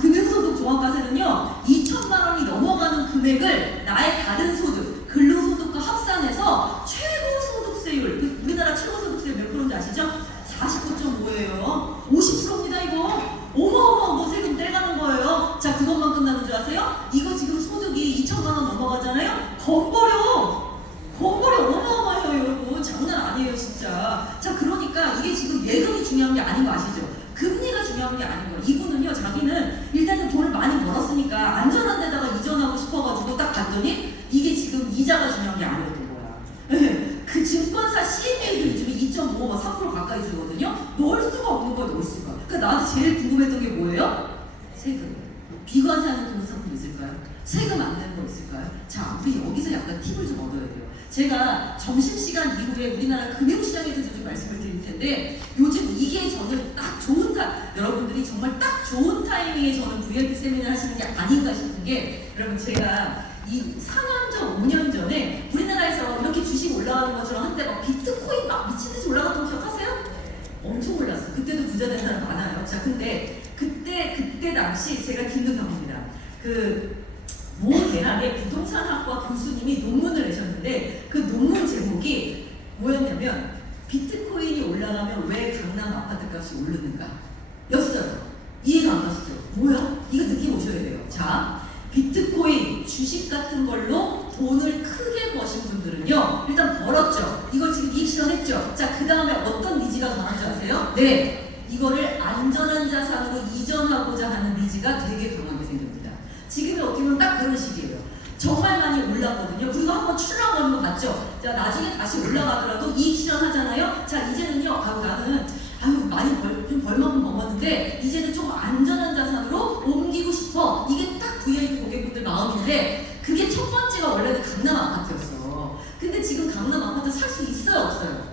금융소득 종합과세는요, 2천만 원이 넘어가는 금액을 나의 다른 소득, 근로소득과 합산해서 최고소득세율, 우리나라 최고소득세율 몇 프로인지 아시죠? 49.5예요. 50%입니다, 이거. 어마어마한 세금 떼가는 거예요. 자, 그것만 끝나는 줄 아세요? 이거 지금 소득이 2천만 원 넘어가잖아요? 건버려 어마어마해요, 여러분. 장난 아니에요, 진짜. 자, 그러니까 이게 지금 예금이 중요한 게 아닌 거 아시죠? 금리가 중요한 게 아닌 거예요. 이분은요, 자기는 일단은 돈을 많이 벌었으니까 안전한 데다가 이전하고 싶어가지고 딱 봤더니 이게 지금 이자가 중요한 게 아니었던 거야. 그 증권사 CMA도 요즘에 2.5가 3% 가까이 주거든요. 넣을 수가 없는 거예요, 넣을 수가. 그러니까 나한테 제일 궁금했던 게 뭐예요? 세금. 비과세하는 그런 상품 있을까요? 세금 안 내는 거 있을까요? 자, 우리 여기서 약간 팁을 좀 얻어야 돼요. 제가 점심시간 이후에 우리나라 금융시장에 대해서 좀 말씀을 드릴 텐데 요즘 이게 저는 딱 좋은 여러분들이 정말 딱 좋은 타이밍에 저는 VIP 세미나 하시는 게 아닌가 싶은 게 여러분 제가 이 4년 전, 5년 전에 우리나라에서 이렇게 주식 올라가는 것처럼 한때 막 비트코인 자, 근데 그때 당시 제가 듣는 겁니다. 모 대학의 부동산학과 교수님이 논문을 내셨는데 그 논문 제목이 뭐였냐면 비트코인이 올라가면 왜 강남 아파트 값이 오르는가 였어요. 이해가 안 가시죠? 뭐야? 이거 느낌 오셔야 돼요. 자, 비트코인, 주식 같은 걸로 돈을 크게 버신 분들은요, 일단 벌었죠. 이걸 지금 이익 실현했죠. 자, 그 다음에 어떤 니즈가 강한 줄 아세요? 네, 이거를 안전한 자산으로 이전하고자 하는 니즈가 되게 강하게 생깁니다. 지금이 어떻게 보면 딱 그런 시기예요. 정말 많이 올랐거든요. 그리고 한번 출렁거리는 거 봤죠? 자, 나중에 다시 올라가더라도 이익 실현하잖아요. 자, 이제는요, 나는 많이 좀 벌만큼 먹었는데 이제는 좀 안전한 자산으로 옮기고 싶어. 이게 딱 VIP 고객분들 마음인데 그게 첫 번째가 원래는 강남 아파트였어. 근데 지금 강남 아파트 살 수 있어요, 없어요?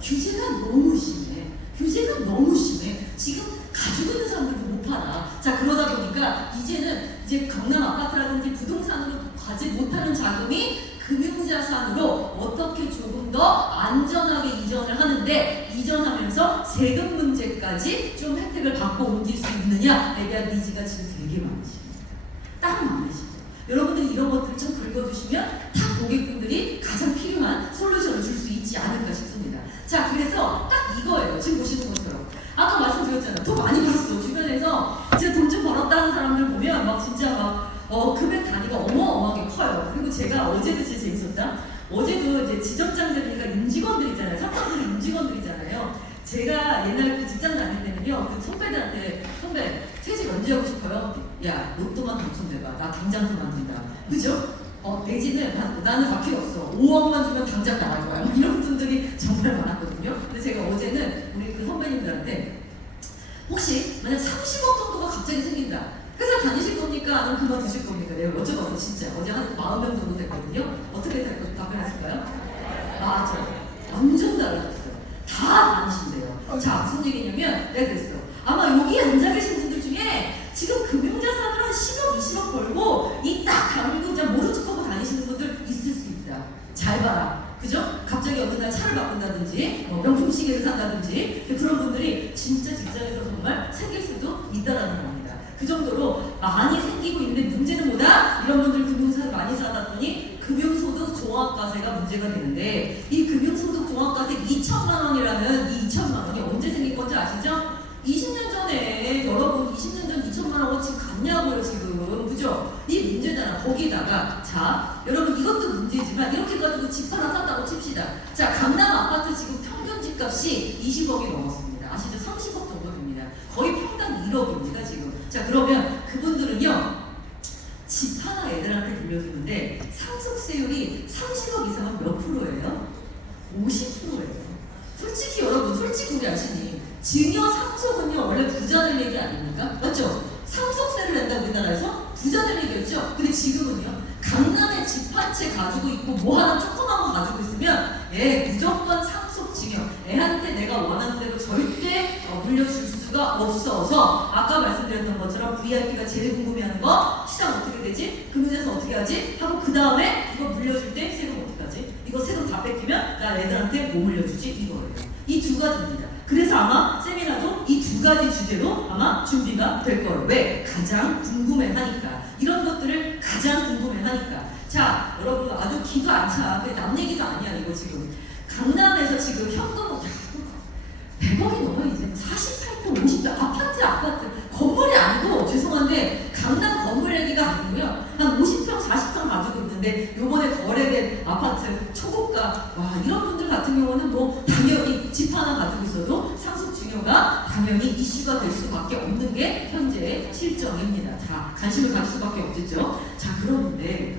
규제가 너무 심해. 규제가 너무 심해. 지금 가지고 있는 사람들도 못 팔아. 자, 그러다 보니까 이제 강남 아파트라든지 부동산으로 가지 못하는 자금이 금융자산으로 어떻게 조금 더 안전하게 이전을 하는데 이전하면서 세금 문제까지 좀 혜택을 받고 옮길 수 있느냐에 대한 니즈가 지금 되게 많으십니다. 딱 많으시죠. 여러분들이 이런 것들을 좀 긁어주시면 다 고객분들이 가장 필요한 솔루션을 줄 수 있지 않을까 싶습니다. 자, 그래서 딱 이거예요. 지금 보시는 것처럼. 아까 말씀드렸잖아요. 더 많이 벌었어. 주변에서 제가 돈 좀 벌었다는 사람들 보면 막 진짜 막 금액 단위가 어마어마하게 커요. 그리고 제가 어제도 진짜 재밌었다. 어제도 이제 지점장들이니까 임직원들이잖아요. 사장들이 임직원들이잖아요. 제가 옛날 그 직장 다닐 때는요, 그 선배들한테 선배 퇴직 언제 하고 싶어요? 야, 로또만 당첨돼봐. 나 당장 그만둔다. 그죠? 내지는 나는 다 필요 없어. 5억만 주면 당장 나갈 거야. 이런 분들이 정말 많았거든요. 근데 제가 어제는 우리 그 선배님들한테 혹시 만약 30억 정도가 갑자기 생긴다. 회사 다니실 겁니까? 아니면 그만두실 겁니까? 내가 여쭤봤어, 진짜. 어제 한 40명 정도 됐거든요. 어떻게 답변했을까요? 맞아. 완전 달라졌어요. 다 다니신대요. 자, 무슨 얘기냐면 내가 그랬어. 아마 여기 앉아 계신 분들 중에 지금 금융자산을 한 10억, 20억 벌고 이 딱 가지고 모른 척하고 다니시는 분들 있을 수 있다. 잘 봐라. 그죠? 갑자기 어느 날 차를 바꾼다든지 명품 시계를 산다든지 그런 분들이 진짜 직장에서 정말 생길 수도 있다라는 겁니다. 그 정도로 많이 생기고 있는데 문제는 뭐다? 이런 분들 금융사를 많이 사다 보니 금융소득 종합과세가 문제가 되는데 이 금융소득 종합과세 2천만 원이라는 이 2천만 원이 언제 생긴 건지 아시죠? 20년 전에 여러분 20년 전 2천만 원 지금 갔냐고요 지금. 그죠? 이 문제잖아. 거기다가 자 여러분 이것도 문제지만 이렇게 가지고 집 하나 샀다고 칩시다. 자 강남 아파트 지금 평균 집값이 20억이 넘었습니다. 아시죠? 30억 정도 됩니다. 거의 평당 1억입니다 지금. 자 그러면 그분들은요 집 하나 애들한테 빌려주는데 상속세율이 30억 이상은 몇 프로예요? 50%예요. 솔직히 여러분 솔직히 우리 아시니 증여 상속은요 원래 부자들 얘기 아닙니까? 맞죠? 상속세를 낸다고 우리나라에서 부자들 얘기였죠? 근데 지금은요 강남에 집 한 채 가지고 있고 뭐 하나 조그만 거 가지고 있으면 무조건 상속 증여 애한테 내가 원하는 대로 절대 물려줄 수가 없어서 아까 말씀드렸던 것처럼 VIP가 제일 궁금해하는 거 시장 어떻게 되지? 금융에서 어떻게 하지? 하고 그 다음에 이거 물려줄 때 세금 어떻게 하지? 이거 세금 다 뺏기면 나 애들한테 뭐 물려주지? 이거예요. 이 두 가지입니다. 그래서 아마 세미나도 이 두 가지 주제로 아마 준비가 될 거예요. 왜? 가장 궁금해하니까. 이런 것들을 가장 궁금해하니까. 자, 여러분 아주 기도 안 차. 남 얘기도 아니야 이거 지금. 강남에서 지금 현금 100억이 넘어 이제 48평, 50평 아파트 건물이 아니고 죄송한데 강남 건물 얘기가 아니고요. 한 50평, 40평 가지고 있는데 요번에 거래된 아파트 초고가 와 이런 분들 같은 경우는 뭐 당연히 집 하나 가지고 있어도 상속 증여가 당연히 이슈가 될 수밖에 없는 게 현재의 실정입니다. 자 관심을 가질 수밖에 없겠죠. 자 그런데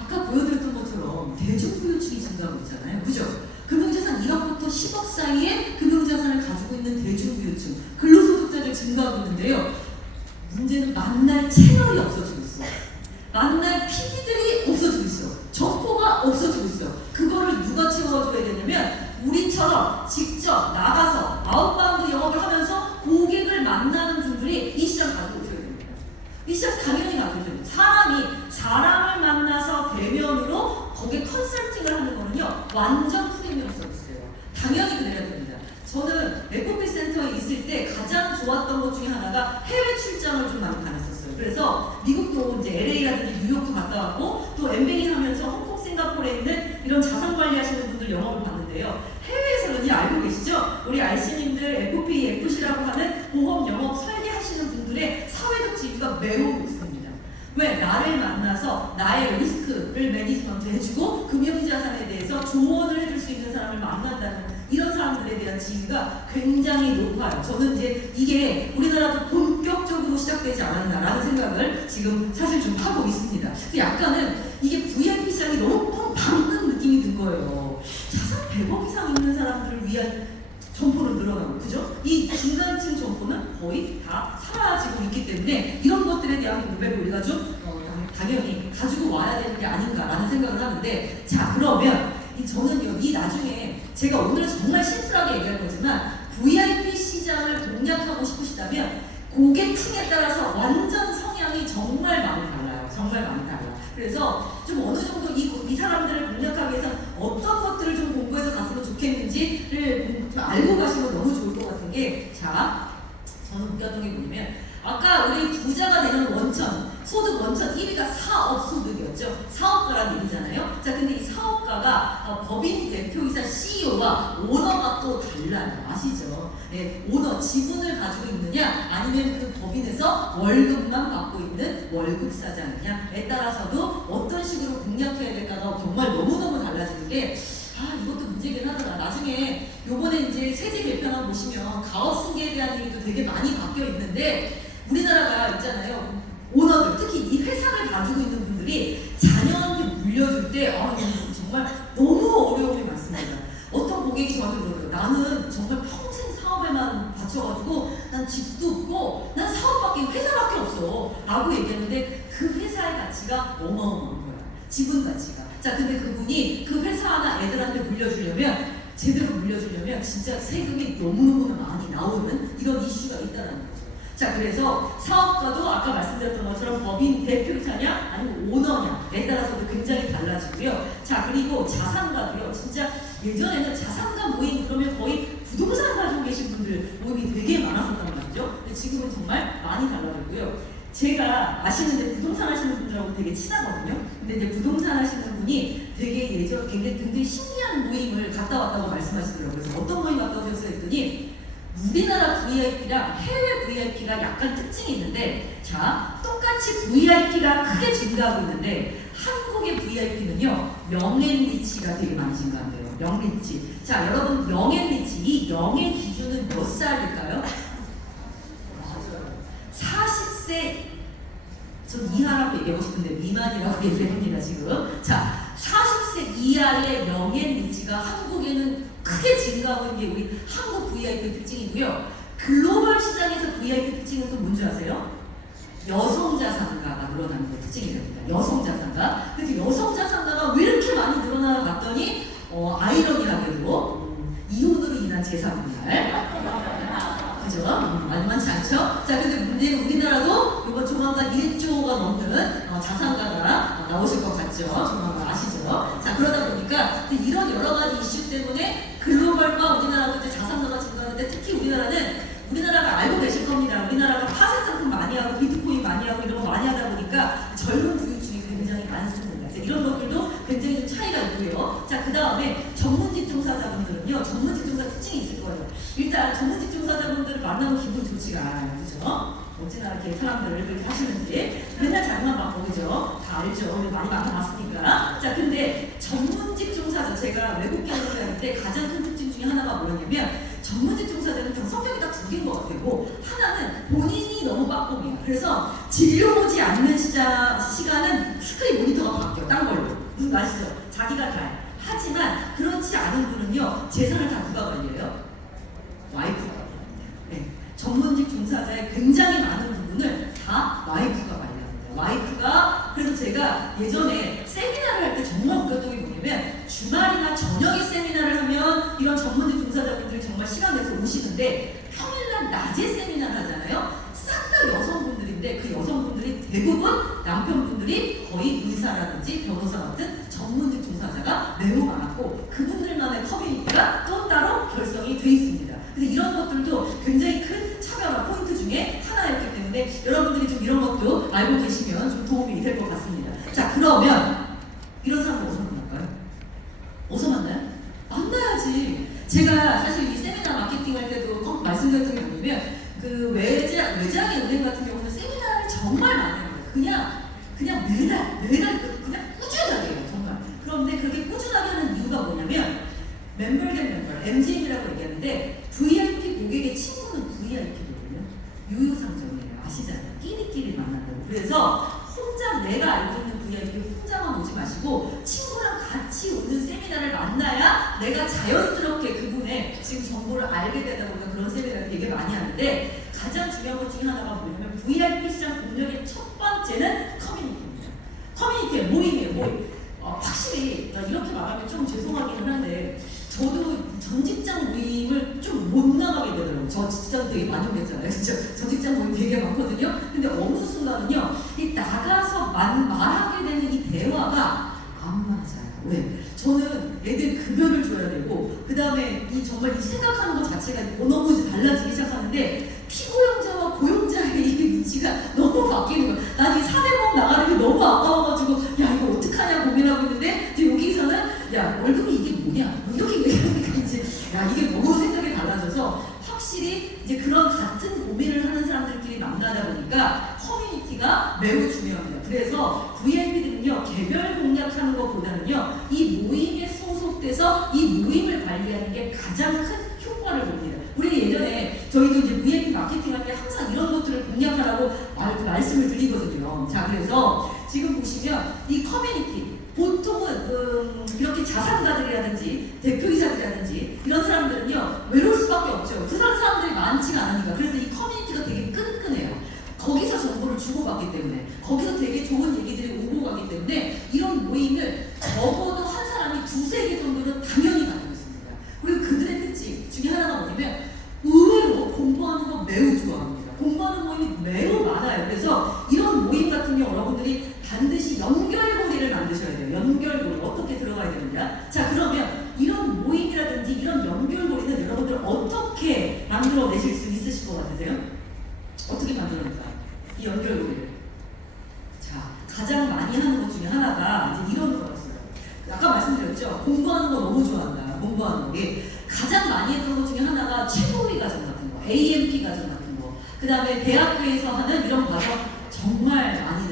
아까 보여드렸던 것처럼 대중부유층이 증가하고 있잖아요. 그죠? 금융자산 1억부터 10억 사이에 금융자산을 가지고 있는 대중부유층, 근로소득자들 증가하고 있는데요. 문제는 만날 채널이 없어지고 있어. 만날 PD들이 없어지고 있어. 정보가 없어지고 있어. 그거를 누가 채워줘야 되냐면 우리처럼 직접 나가서 아웃바운드 영업을 하면서 고객을 만나는 분들이 이 시장 가지고 오셔야 됩니다. 이 시장 당연히 가지고 오셔야 됩니다. 사람을 만나서 대면으로 거기에 컨설팅을 하는 거는요 완전 프리미엄 서비스예요. 당연히 그래야 됩니다. 저는 FP 센터에 있을 때 가장 좋았던 것 중에 하나가 해외 출장을 좀 많이 다녔었어요. 그래서 미국도 이제 LA라든지 뉴욕도 갔다 왔고 또 MBA 하면서 홍콩, 싱가포르에 있는 이런 자산 관리하시는 분들 영업을 봤는데요. 해외에서는요, 알고 계시죠? 우리 RC님들 FP, FC라고 하는 보험 영업 설계하시는 분들의 사회적 지위가 매우 높습니다. 왜? 나를 만나서 나의 리스크를 매니지먼트 해주고 금융자산에 대해서 조언을 해줄 수 있는 사람을 만난다는 이런 사람들에 대한 지위가 굉장히 높아요. 저는 이제 이게 우리나라도 본격적으로 시작되지 않았나라는 생각을 지금 사실 좀 하고 있습니다. 약간은 이게 VIP 시장이 너무 방금 느낌이 든 거예요. 자산 100억 이상 있는 사람들을 위한 점포는 늘어나고, 그죠? 이 중간층 점포는 거의 다 사라지고 있기 때문에 이런 것들에 대한 공백을 우리가 좀 당연히 가지고 와야 되는 게 아닌가라는 생각을 하는데, 자, 그러면 저는요, 이 나중에 제가 오늘은 정말 심플하게 얘기할 거지만 VIP 시장을 공략하고 싶으시다면 고객층에 따라서 완전 성향이 정말 많이 달라요. 정말 많이 달라요. 그래서 좀 어느 정도 이 사람들을 공략하기 위해서 어떤 것들을 좀 공부해서 갔으면 좋겠는지를 좀 알고 가시면 너무 좋을 것 같은 게, 자, 저는 웃겼던 게 뭐냐면 아까 우리 부자가 되는 원천, 소득 원천 1위가 사업 소득이었죠. 사업가라는 얘기잖아요. 자, 근데 이 사업가가 법인 대표이사 CEO와 오너가 또 달라요. 아시죠? 네, 오너, 지분을 가지고 있느냐 아니면 그 법인에서 월급만 받고 있는 월급 사장이냐에 따라서도 어떤 식으로 공략해야 될까가 정말 너무너무 달라지는 게, 이것도 문제긴 하더라. 나중에 요번에 이제 세제 개편안 보시면 가업 승계에 대한 얘기도 되게 많이 바뀌어 있는데, 우리나라가 있잖아요. 오너들, 특히 이 회사를 가지고 있는 분들이 자녀한테 물려줄 때 정말 너무 어려움이 많습니다. 어떤 고객이 저한테 그러더라고요. 나는 정말 평생 사업에만 바쳐가지고 난 집도 없고 난 사업밖에, 회사밖에 없어 라고 얘기했는데 그 회사의 가치가 어마어마한 거야. 지분 가치가. 자, 근데 그분이 그 회사 하나 애들한테 물려주려면, 제대로 물려주려면 진짜 세금이 너무너무 많이 나오는 이런 이슈가 있다는 거죠. 자, 그래서 사업가도 아까 말씀드렸던 것처럼 법인 대표이사냐 아니면 오너냐에 따라서도 굉장히 달라지고요. 자, 그리고 자산가도요. 진짜 예전에는 자산가 모임 그러면 거의 부동산 가지고 계신 분들 모임이 되게 많았었단 말이죠. 근데 지금은 정말 많이 달라졌고요. 제가 아시는데 부동산 하시는 분들하고 되게 친하거든요. 근데 이제 부동산 하시는 분이 되게 굉장히 신기한 모임을 갔다 왔다고 말씀하시더라고요. 그래서 어떤 모임 갔다 오셨어요 했더니, 우리나라 VIP랑 해외 VIP가 약간 특징이 있는데, 자, 똑같이 VIP가 크게 증가하고 있는데 한국의 VIP는요 명예리치가 되게 많이 증가한대요. 명리치. 자, 여러분 명예리치, 이 명예 기준은 몇 살일까요? 40세 전 이하라고 얘기하고 싶은데 미만이라고 얘기합니다 지금. 자, 40세 이하의 명예리치가 한국에는 크게 증가하고 있는 게 우리 한국 VIP 특징이고요. 글로벌 시장에서 VIP 특징은 또 뭔지 아세요? 여성 자산가가 늘어나는 게 특징이 됩니다. 여성 자산가. 그래서 여성 자산가가 왜 이렇게 많이 늘어나 봤더니 아이러니하게도 이혼으로 인한 재산분할. 그죠? 만만치 않죠? 자, 근데 문제는 우리나라도 이번 조만간 1조가 넘는 자산가가 나오실 것 같죠? 조만간 아시죠? 자, 그러다 보니까 이런 여러 가지 이슈 때문에 글로벌과 우리나라도 이제 자산가가 증가하는데, 특히 우리나라가 알고 계실 겁니다. 우리나라가 파생 상품 많이 하고 비트코인 많이 하고 이런 거 많이 하다 보니까 젊은 부유층이 굉장히 많습니다. 이런 것들도 굉장히 좀 차이가 있고요. 자, 그 다음에 전문직 종사자분들은요, 전문직 종사 특징이 있을 거예요. 일단 전문직 종사자분들을 만나면 기분 좋지가 않아요. 그죠? 어찌나 이렇게 사람들을 그렇게 하시는지 맨날 자기만 막 보죠. 다 알죠. 우리 많이 만나봤으니까. 자, 근데 전문직 종사자, 제가 외국 경영을 할 때 가장 큰 특징 중에 하나가 뭐였냐면, 전문직 종사자는 좀 성격이 딱 두 개인 것 같고, 하나는 본인이 너무 빠꼼이에요. 그래서 진료 오지 않는 시간은 스크린 모니터가 바뀌어, 딴 걸로. 무슨 말이죠? 자기가 다 해. 하지만 그렇지 않은 분은요, 재산을 다 누가 관리해요? 와이프가. 네. 전문직 종사자의 굉장히 많은 부분을 다 와이프가 관리합니다. 와이프가. 그래서 제가 예전에 세미나를 할 때 정말 웃겼던 게 뭐냐면, 주말이나 저녁에 세미나를 하면 이런 전문직 종사자분들이 정말 시간 내서 오시는데, 평일날 낮에 세미나를 하잖아요. 싹 다 여성분들인데 그 여성분들이 대부분 남편분들이 거의 의사라든지 변호사 같은 전문직 종사자가 매우 많았고, 그분들만의 커뮤니티가 또 따로 결성이 돼 있습니다. 그래서 이런 것들도 굉장히 큰 차별화 포인트 중에 하나였기 때문에 여러분들이 좀 이런 것도 알고 계시면 좀 도움이 될 것 같습니다. 자, 그러면 이런 사람 어디서 만날까요? 어디서 만나요? 만나야지. 제가 사실 이 세미나 마케팅 할 때도 꼭 말씀드렸던 게 뭐냐면 그 외장의 은행 같은 경우는 세미나를 정말 많이 해요. 그냥 매달 그냥 꾸준하게 해요. 정말. 그런데 그렇게 꾸준하게 하는 이유가 뭐냐면 멤버 겐 멤버, MGM이라고 얘기하는데 VIP 고객의 친구는 VIP거든요. 유유상점이에요. 아시잖아요. 끼리끼리 만난다고. 그래서 혼자 내가 알고 있는 VIP 혼자만 오지 마시고 친구랑 같이 오는 세미나를 만나야 내가 자연스럽게 그분의 지금 정보를 알게 되다 보니까 그런 세미나를 되게 많이 하는데 가장 중요한 것 중에 하나가 뭐냐면 VIP 시장 공략의 첫 번째는 커뮤니티입니다. 커뮤니티의 모임이에요. 모임. 확실히 이렇게 말하면 좀 죄송하기는 한데 저도 전 직장 모임을 좀 못 나가게 되더라고요. 저 직장 되게 많이 오겠잖아요. 전 직장 모임 되게 많거든요. 근데 어느 순간은요, 이 나가서 말하게 되는 이 대화가 안 맞아요. 왜? 저는 애들 급여를 줘야 되고, 그 다음에 정말 이 생각하는 것 자체가 너무 달라지기 시작하는데, 피고용자와 고용자의 이 위치가 너무 바뀌는 거예요. 난 이 사대보험 나가는 게 너무 아까워가지고, 야, 이거 어떡하냐 고민하고 있는데, 여기서는, 야, 월급이 이게 뭐냐? 뭐 이렇게 얘기하니까 이제, 야, 이게 너무 생각이 달라져서, 확실히 이제 그런 같은 고민을 하는 사람들끼리 만나다 보니까 커뮤니티가 매우 중요합니다. 그래서 VIP들은요, 개별 공략하는 것보다는요, 이 모임에 소속돼서 이 모임을 관리하는 게 가장 큰 효과를 봅니다. 우리 예전에 저희도 이제 VIP 마케팅 할 때 항상 이런 것들을 공략하라고 말씀을 드리거든요. 자, 그래서 지금 보시면 이 커뮤니티 보통은 이렇게 자산가들이라든지 대표이사들이라든지 이런 사람들은요 외로울 수밖에 없죠. 그 사람들이 많지가 않으니까. 그래서 이 커뮤니티가 되게 끈끈해요. 거기서 정보를 주고받기 때문에, 거기서 되게 좋은 얘기들이 오고 가기 때문에 이런 모임을 적어도 한 사람이 두세 개 정도는 당연히 가지고 있습니다. 그리고 그들의 특징 중에 하나가 뭐냐면 의외로 공부하는 거 매우 좋아합니다. 공부하는 모임이 매우 많아요. 그래서 이런 모임 같은 경우 여러분들이 반드시 연결고리를 만드셔야 돼요. 연결고리 어떻게 들어가야 되느냐. 자, 그러면 이런 모임이라든지 이런 연결고리는 여러분들 어떻게 만들어내실 수 있으실 것 같으세요? 어떻게 만들어낼까요? 이 연결고리를. 자, 가장 많이 하는 것 중에 하나가 이제 이런 거였어요. 아까 말씀드렸죠? 공부하는 거 너무 좋아한다. 공부하는 거. 가장 많이 했던 것 중에 하나가 최고위 과정 같은 거, AMP 과정 같은 거, 그 다음에 대학교에서 하는 이런 과정 정말 많이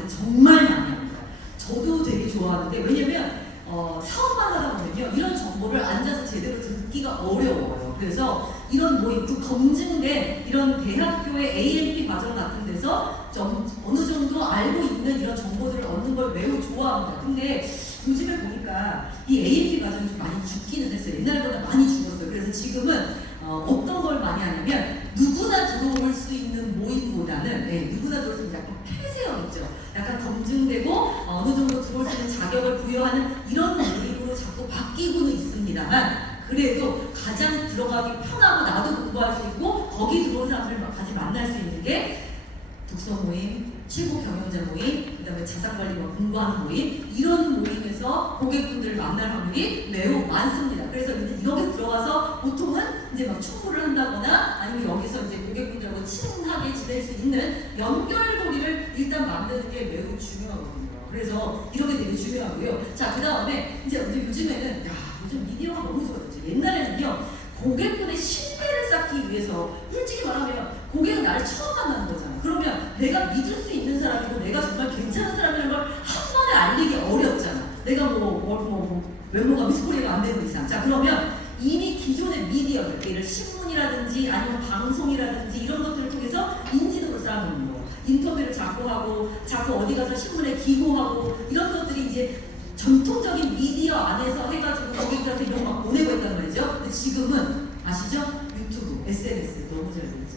합니다. 저도 되게 좋아하는데, 왜냐면 사업만 하다 보면요, 이런 정보를 앉아서 제대로 듣기가 어려워요. 그래서 이런 모임, 검증된 이런 대학교의 AMP 과정 같은 데서 좀 어느 정도 알고 있는 이런 정보들을 얻는 걸 매우 좋아합니다. 근데 요즘에 보니까 이 AMP 과정이 좀 많이 죽기는 했어요. 옛날보다 많이 죽었어요. 그래서 지금은 어떤 걸 많이 하냐면 누구나 들어올 수 있는 모임보다는 누구나 들어올 수 있는 약간 폐쇄형 있죠. 약간 검증되고 어느 정도 들어올 수 있는 자격을 부여하는 이런 모임으로 자꾸 바뀌고는 있습니다만, 그래도 가장 들어가기 편하고 나도 공부할 수 있고 거기 들어온 사람들을 같이 만날 수 있는 게 독서 모임, 최고 경영자 모임, 그 다음에 자산관리와 공부하는 모임, 이런 모임에서 고객분들을 만날 확률이 매우 많습니다. 그래서 이제 여기 들어가서 보통은 이제 막 충고를 한다거나 아니면 여기서 이제 고객분들하고 친하게 지낼 수 있는 연결고리를 일단 만드는 게 매우 중요하거든요. 그래서 이렇게 되게 중요하고요. 자, 그 다음에 이제 요즘에는 요즘 미디어가 너무 좋아졌죠. 옛날에는요, 고객분의 신뢰를 쌓기 위해서, 솔직히 말하면 고객은 나를 처음 만나는 거잖아. 그러면 내가 믿을 수 있는 사람이고 내가 정말 괜찮은 사람이라는 걸 한 번에 알리기 어렵잖아. 내가 외모가 미스코리아가 안 되는 이상. 자, 그러면 이미 기존의 미디어들, 예를 신문이라든지 아니면 방송이라든지 이런 것들을 통해서 인지도를 쌓아놓는 거, 인터뷰를 자꾸 하고 자꾸 어디 가서 신문에 기고하고 이런 것들이 이제 전통적인 미디어 안에서 해가지고 고객들한테 이런 거 막 보내고 있단 말이죠. 근데 지금은 아시죠? 유튜브, SNS 너무 잘 되잖아요.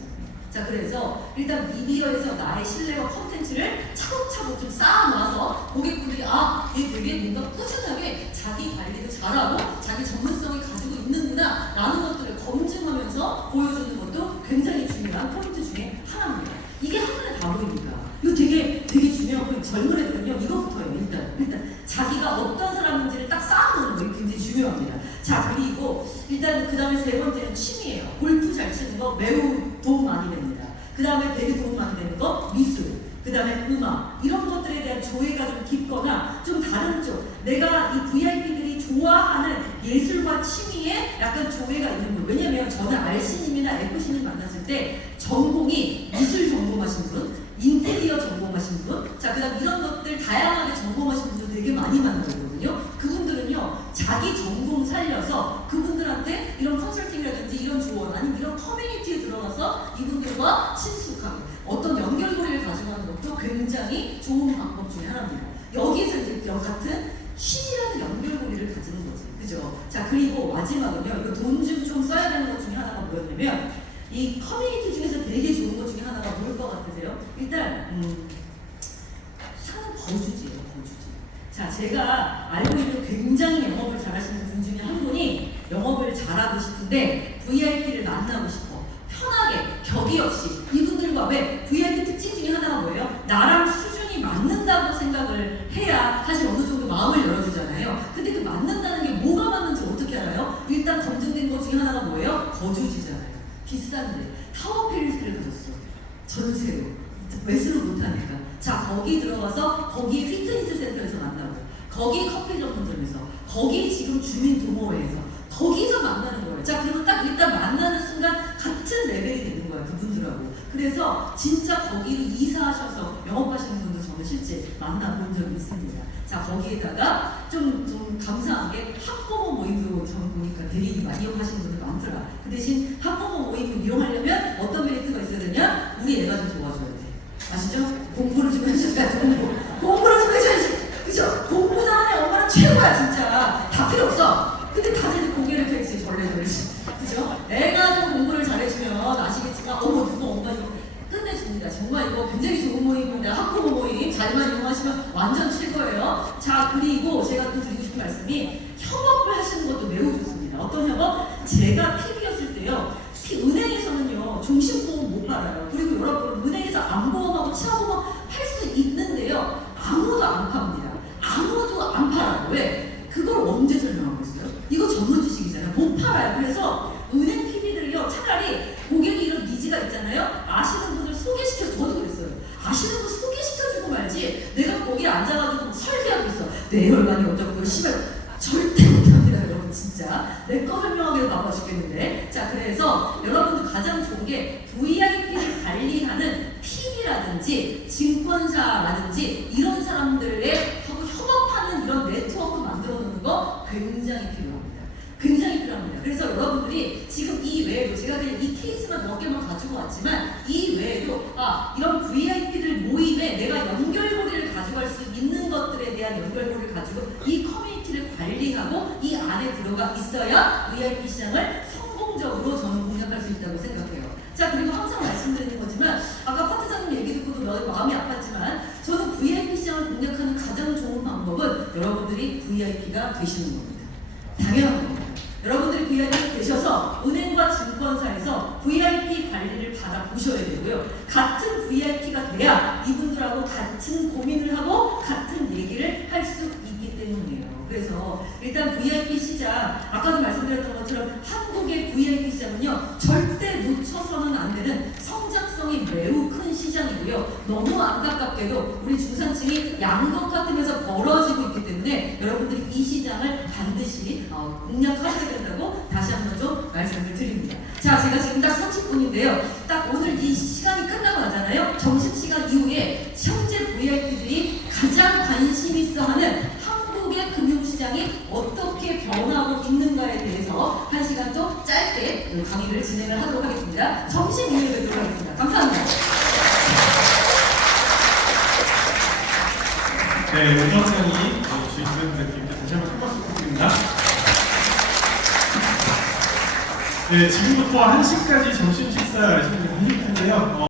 자, 그래서 일단 미디어에서 나의 신뢰와 콘텐츠를 차곡차곡 좀 쌓아놔서 고객분들이 얘 되게 뭔가 꾸준하게 자기 관리도 잘하고 자기 전문성이 가지고 있는구나 라는 것들을 검증하면서 보여주는 것도 굉장히 중요한 포인트 중에 하나입니다. 이게 한눈에 다 보입니다. 이거 되게 중요한 포인트. 젊은 애들은요, 이거부터예요. 일단 자기가 어떤 사람인지를 딱 쌓아놓는 거 굉장히 중요합니다. 자, 그리고 일단 그 다음에 세 번째는 취미예요. 골프 잘 치는 거 매우 도움 많이 됩니다. 그 다음에 되게 도움 많이 되는 거 미술. 그 다음에 음악, 이런 것들에 대한 조예가 좀 깊거나 좀 다른 쪽, 내가 이 VIP들이 좋아하는 예술과 취미에 약간 조예가 있는 분. 왜냐면 저는 RC님이나 FC님 만났을 때 전공이 미술 전공하신 분, 인테리어 전공하신 분, 자, 그 다음 이런 것들 다양하게 전공하신 분들 되게 많이 만나거든요. 그분들은요, 자기 전공 살려서 그분들한테 이런 컨설팅이라든지 이런 조언, 아니면 이런 커뮤니티에 들어가서 이분들과 친숙하게 어떤 연결고리를 가져가는 것도 굉장히 좋은 방법 중에 하나입니다. 여기에서 이제 같은 취미라는 연결고리를 가지는 거지. 그죠? 자, 그리고 마지막은요, 이거 돈 좀 써야 되는 것 중에 하나가 뭐였냐면, 이 커뮤니티 중에서 되게 좋은 것 중에 하나가 뭘 것 같으세요? 일단, 사는 거주지예요, 거주지. 자, 제가 알고 있는 굉장히 영업을 잘하시는 분 중에 한 분이 영업을 잘하고 싶은데 VIP를 만나고 싶어. 편하게, 격이 없이. 이분들과 왜 VIP 특징 중에 하나가 뭐예요? 나랑 수준이 맞는다고 생각을 해야 사실 어느 정도 마음을 열어주잖아요. 근데 그 맞는다는 게 뭐가 맞는지 어떻게 알아요? 일단 검증된 것 중에 하나가 뭐예요? 거주지잖아요. 비싼데 타워 페리스를 가졌어. 전세로. 매수를 못하니까. 자, 거기 들어가서 거기 피트니스 센터에서 만나고, 거기 커피 전문점에서, 거기 지금 주민 동호회에서 거기서 만나는 거예요. 자, 그러면 딱 일단 만나는 순간 같은 레벨이 되는 거예요, 그분들하고. 그래서 진짜 거기로 이사하셔서 영업하시는 분들 저는 실제 만나본 적이 있습니다. 자, 거기에다가 좀 감사한 게 학부모 모임도 저는 보니까 되게 많이 이용하시는 분들 많더라. 그 대신 학부모 모임을 이용하려면 어떤 메리트가 있어야 되냐? 우리 애가 좀 도와줘야 돼. 아시죠? 공부를 좀 해줘야지. 공부를 좀 해줘야지. 그죠? 공부 잘하는 엄마는 최고야, 진짜. 다 필요 없어. 근데 다들 고개를 펴지 절레절레. 그죠? 애가 좀 공부를 잘해주면 아시겠지만, 어머, 누가 엄마 이거 끝내줍니다. 정말 이거 굉장히 좋은 모임입니다. 학부모 모임 잘만 이용하시면 완전 최고예요. 자, 그리고 제가 또 드리고 싶은 말씀이 협업을 하시는 것도 매우 좋습니다. 어떤 협업? 제가 PB였을 때요. 은행에서는요, 종신보험 못 팔아요. 그리고 여러분, 은행에서 안보험하고 치아보험 팔 수 있는데요, 아무도 안 팝니다. 아무도 안 팔아요. 왜? 그걸 언제 설명하고 있어요? 이거 전문 지식이잖아요. 못 팔아요. 그래서 은행 PB들이요, 차라리 고객이 이런 니즈가 있잖아요. 아시는 분들 소개시켜, 저도 그랬어요. 아시는 분 소개시켜주고 말지, 내가 거기에 앉아가지고 설계하고 있어. 내 혈관이 어쩌고, 씨발. 절대 못합니다, 여러분. 진짜 내 거 설명하기도 바빠 죽겠는데. 자, 그래서 여러분들 가장 좋은 게 VIP를 관리하는 PB라든지 증권사라든지 이런 사람들의 하고 협업하는 이런 네트워크 만들어 놓는 거 굉장히 필요합니다. 굉장히 필요합니다. 그래서 여러분들이 지금 이 외에도 제가 그냥 이 케이스만 몇 개만 가지고 왔지만 이 외에도 이런 VIP들 모임에 내가 연결고리를 가져갈 수 있는 것들에 대한 연결고리를 가지고 이 커뮤니티를 관리하고 이 안에 들어가 있어야 VIP 시장을 성공적으로 저는 공략할 수 있다고 생각해요. 자, 그리고 항상 말씀드리는 거지만 아까 파트장님 얘기 듣고도 마음이 아팠지만 저는 VIP 시장을 공략하는 가장 좋은 방법은 여러분들이 VIP가 되시는 겁니다. 당연한 겁니다. 여러분들이 VIP가 되셔서 은행과 증권사에서 VIP 관리를 받아보셔야 되고요. 같은 VIP가 돼야 이분들하고 같은 고민을 하고 같은 얘기를 할 수 있기 때문이에요. 그래서 일단 VIP 시장, 아까도 말씀드렸던 것처럼 한국의 VIP 시장은요, 절대 놓쳐서는 안 되는 성장성이 매우 큰 시장이고요. 너무 안타깝게도 우리 중산층이 양극 같으면서 벌어지고 있기 때문에 여러분들이 이 시장을 반드시 공략하셔야 된다고 다시 한번 좀 말씀을 드립니다. 자, 제가 지금 딱 30분인데요. 딱 오늘 이 시간이 끝나고 나잖아요. 점심시간 이후에 현재 VIP들이 가장 관심 있어 하는 한국의 금융시장이 어떻게 변하고 있는가에 대해서 한 시간 또 짧게 강의를 진행을 하도록 하겠습니다. 점심 이후에 뵙도록 하겠습니다. 감사합니다. 네, 오정장이 주인 선생님께 다시 한번 큰 박수 부탁드립니다. 네, 지금부터 1시까지 점심 식사를 하시면 될 텐데요.